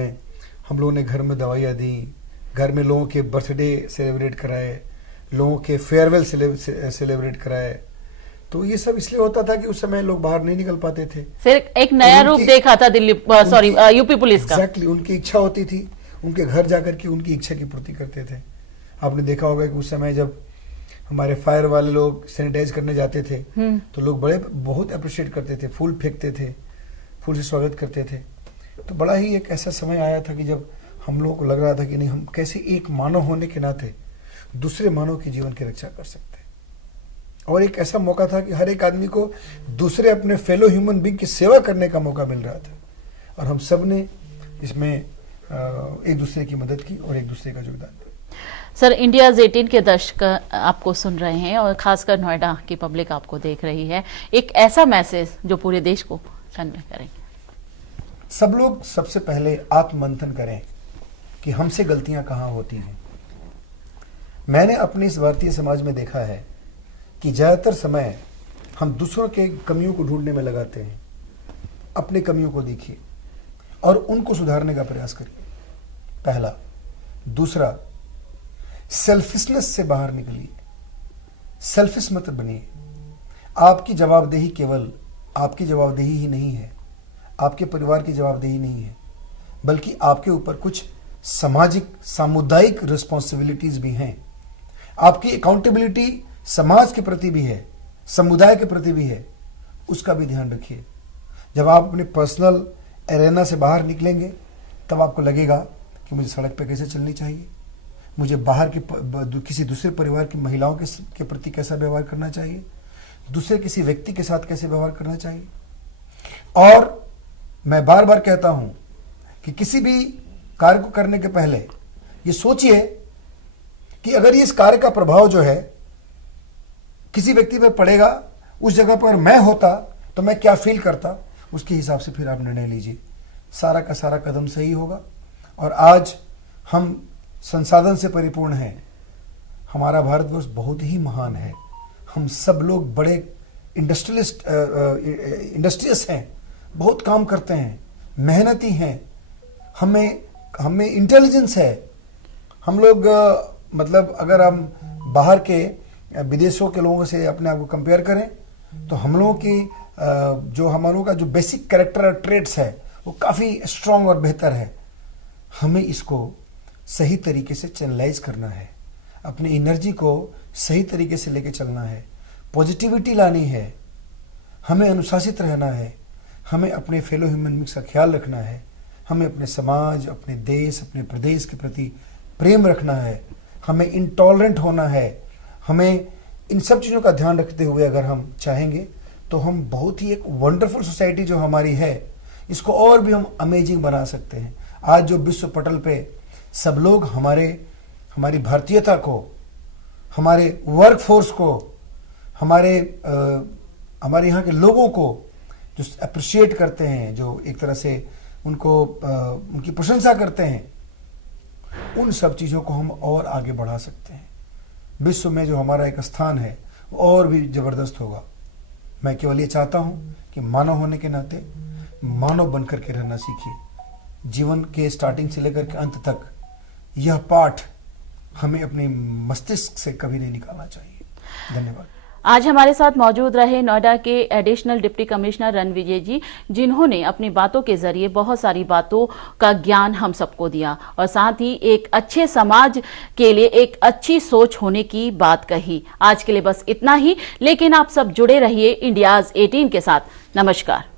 ने घर में दवाइयाँ दी, घर में लोगों के बर्थडे सेलिब्रेट कराए, लोगों के फेयरवेल सेलिब्रेट कराए। तो ये सब इसलिए होता था कि उस समय लोग बाहर नहीं निकल पाते थे। सिर्फ एक नया रूप देखा था यूपी पुलिस का। एग्जैक्टली, उनकी इच्छा होती थी, उनके घर जाकर के उनकी इच्छा की पूर्ति करते थे। आपने देखा होगा कि उस समय जब हमारे फायर वाले लोग सैनिटाइज करने जाते थे तो लोग बहुत अप्रिशिएट करते थे, फूल फेंकते थे, फूल से स्वागत करते थे। तो बड़ा ही एक ऐसा समय आया था कि जब हम लोगों को लग रहा था कि नहीं, हम कैसे एक मानव होने के नाते दूसरे मानव के जीवन की रक्षा कर सकते हैं। और एक ऐसा मौका था कि हर एक आदमी को दूसरे अपने फेलो ह्यूमन बीइंग की सेवा करने का मौका मिल रहा था और हम सब ने इसमें एक दूसरे की मदद की और एक दूसरे का योगदान दिया। सर, इंडियाज 18 के दर्शक आपको सुन रहे हैं और खासकर नोएडा की पब्लिक आपको देख रही है, एक ऐसा मैसेज जो पूरे देश को कन्वे करें। सब लोग सबसे पहले आत्ममंथन करें कि हमसे गलतियां कहाँ होती हैं। मैंने अपने इस भारतीय समाज में देखा है कि ज़्यादातर समय हम दूसरों के कमियों को ढूंढने में लगाते हैं। अपने कमियों को देखिए और उनको सुधारने का प्रयास करिए, पहला। दूसरा, सेल्फिशनेस से बाहर निकलिए, सेल्फिश मत बनिए। आपकी जवाबदेही केवल आपकी जवाबदेही ही नहीं है, आपके परिवार की जवाबदेही नहीं है, बल्कि आपके ऊपर कुछ सामाजिक सामुदायिक रिस्पॉन्सिबिलिटीज भी हैं। आपकी अकाउंटेबिलिटी समाज के प्रति भी है, समुदाय के प्रति भी है, उसका भी ध्यान रखिए। जब आप अपने पर्सनल एरेना से बाहर निकलेंगे तब आपको लगेगा कि मुझे सड़क पे कैसे चलनी चाहिए, मुझे बाहर के किसी दूसरे परिवार की महिलाओं के प्रति कैसा व्यवहार करना चाहिए, दूसरे किसी व्यक्ति के साथ कैसे व्यवहार करना चाहिए। और मैं बार बार कहता हूं कि किसी भी कार्य को करने के पहले ये सोचिए कि अगर इस कार्य का प्रभाव जो है किसी व्यक्ति पर पड़ेगा, उस जगह पर मैं होता तो मैं क्या फील करता, उसके हिसाब से फिर आप निर्णय लीजिए। सारा का सारा कदम सही होगा। और आज हम संसाधन से परिपूर्ण हैं, हमारा भारतवर्ष बहुत ही महान है, हम सब लोग बड़े इंडस्ट्रियस हैं, बहुत काम करते हैं, मेहनती हैं, हमें इंटेलिजेंस है। हम लोग मतलब अगर हम बाहर के विदेशों के लोगों से अपने आप को कंपेयर करें तो हम लोगों की जो हम लोगों का जो बेसिक कैरेक्टर और ट्रेट्स है वो काफ़ी स्ट्रांग और बेहतर है। हमें इसको सही तरीके से चैनलाइज करना है, अपनी एनर्जी को सही तरीके से लेके चलना है, पॉजिटिविटी लानी है, हमें अनुशासित रहना है, हमें अपने फेलो ह्यूमन बींग्स का ख्याल रखना है, हमें अपने समाज, अपने देश, अपने प्रदेश के प्रति प्रेम रखना है, हमें इंटॉलरेंट होना है। हमें इन सब चीज़ों का ध्यान रखते हुए अगर हम चाहेंगे तो हम बहुत ही एक वंडरफुल सोसाइटी जो हमारी है इसको और भी हम अमेजिंग बना सकते हैं। आज जो विश्व पटल पे सब लोग हमारी भारतीयता को, हमारे वर्क फोर्स को, हमारे यहाँ के लोगों को जो अप्रिशिएट करते हैं, जो एक तरह से उनकी प्रशंसा करते हैं, उन सब चीज़ों को हम और आगे बढ़ा सकते हैं। विश्व में जो हमारा एक स्थान है वो और भी ज़बरदस्त होगा। मैं केवल ये चाहता हूँ कि मानव होने के नाते मानव बनकर के रहना सीखिए। जीवन के स्टार्टिंग से लेकर के अंत तक यह पाठ हमें अपने मस्तिष्क से कभी नहीं निकालना चाहिए। धन्यवाद। आज हमारे साथ मौजूद रहे नोएडा के एडिशनल डिप्टी कमिश्नर रणविजय जी, जिन्होंने अपनी बातों के जरिए बहुत सारी बातों का ज्ञान हम सबको दिया और साथ ही एक अच्छे समाज के लिए एक अच्छी सोच होने की बात कही। आज के लिए बस इतना ही, लेकिन आप सब जुड़े रहिए इंडियाज 18 के साथ। नमस्कार।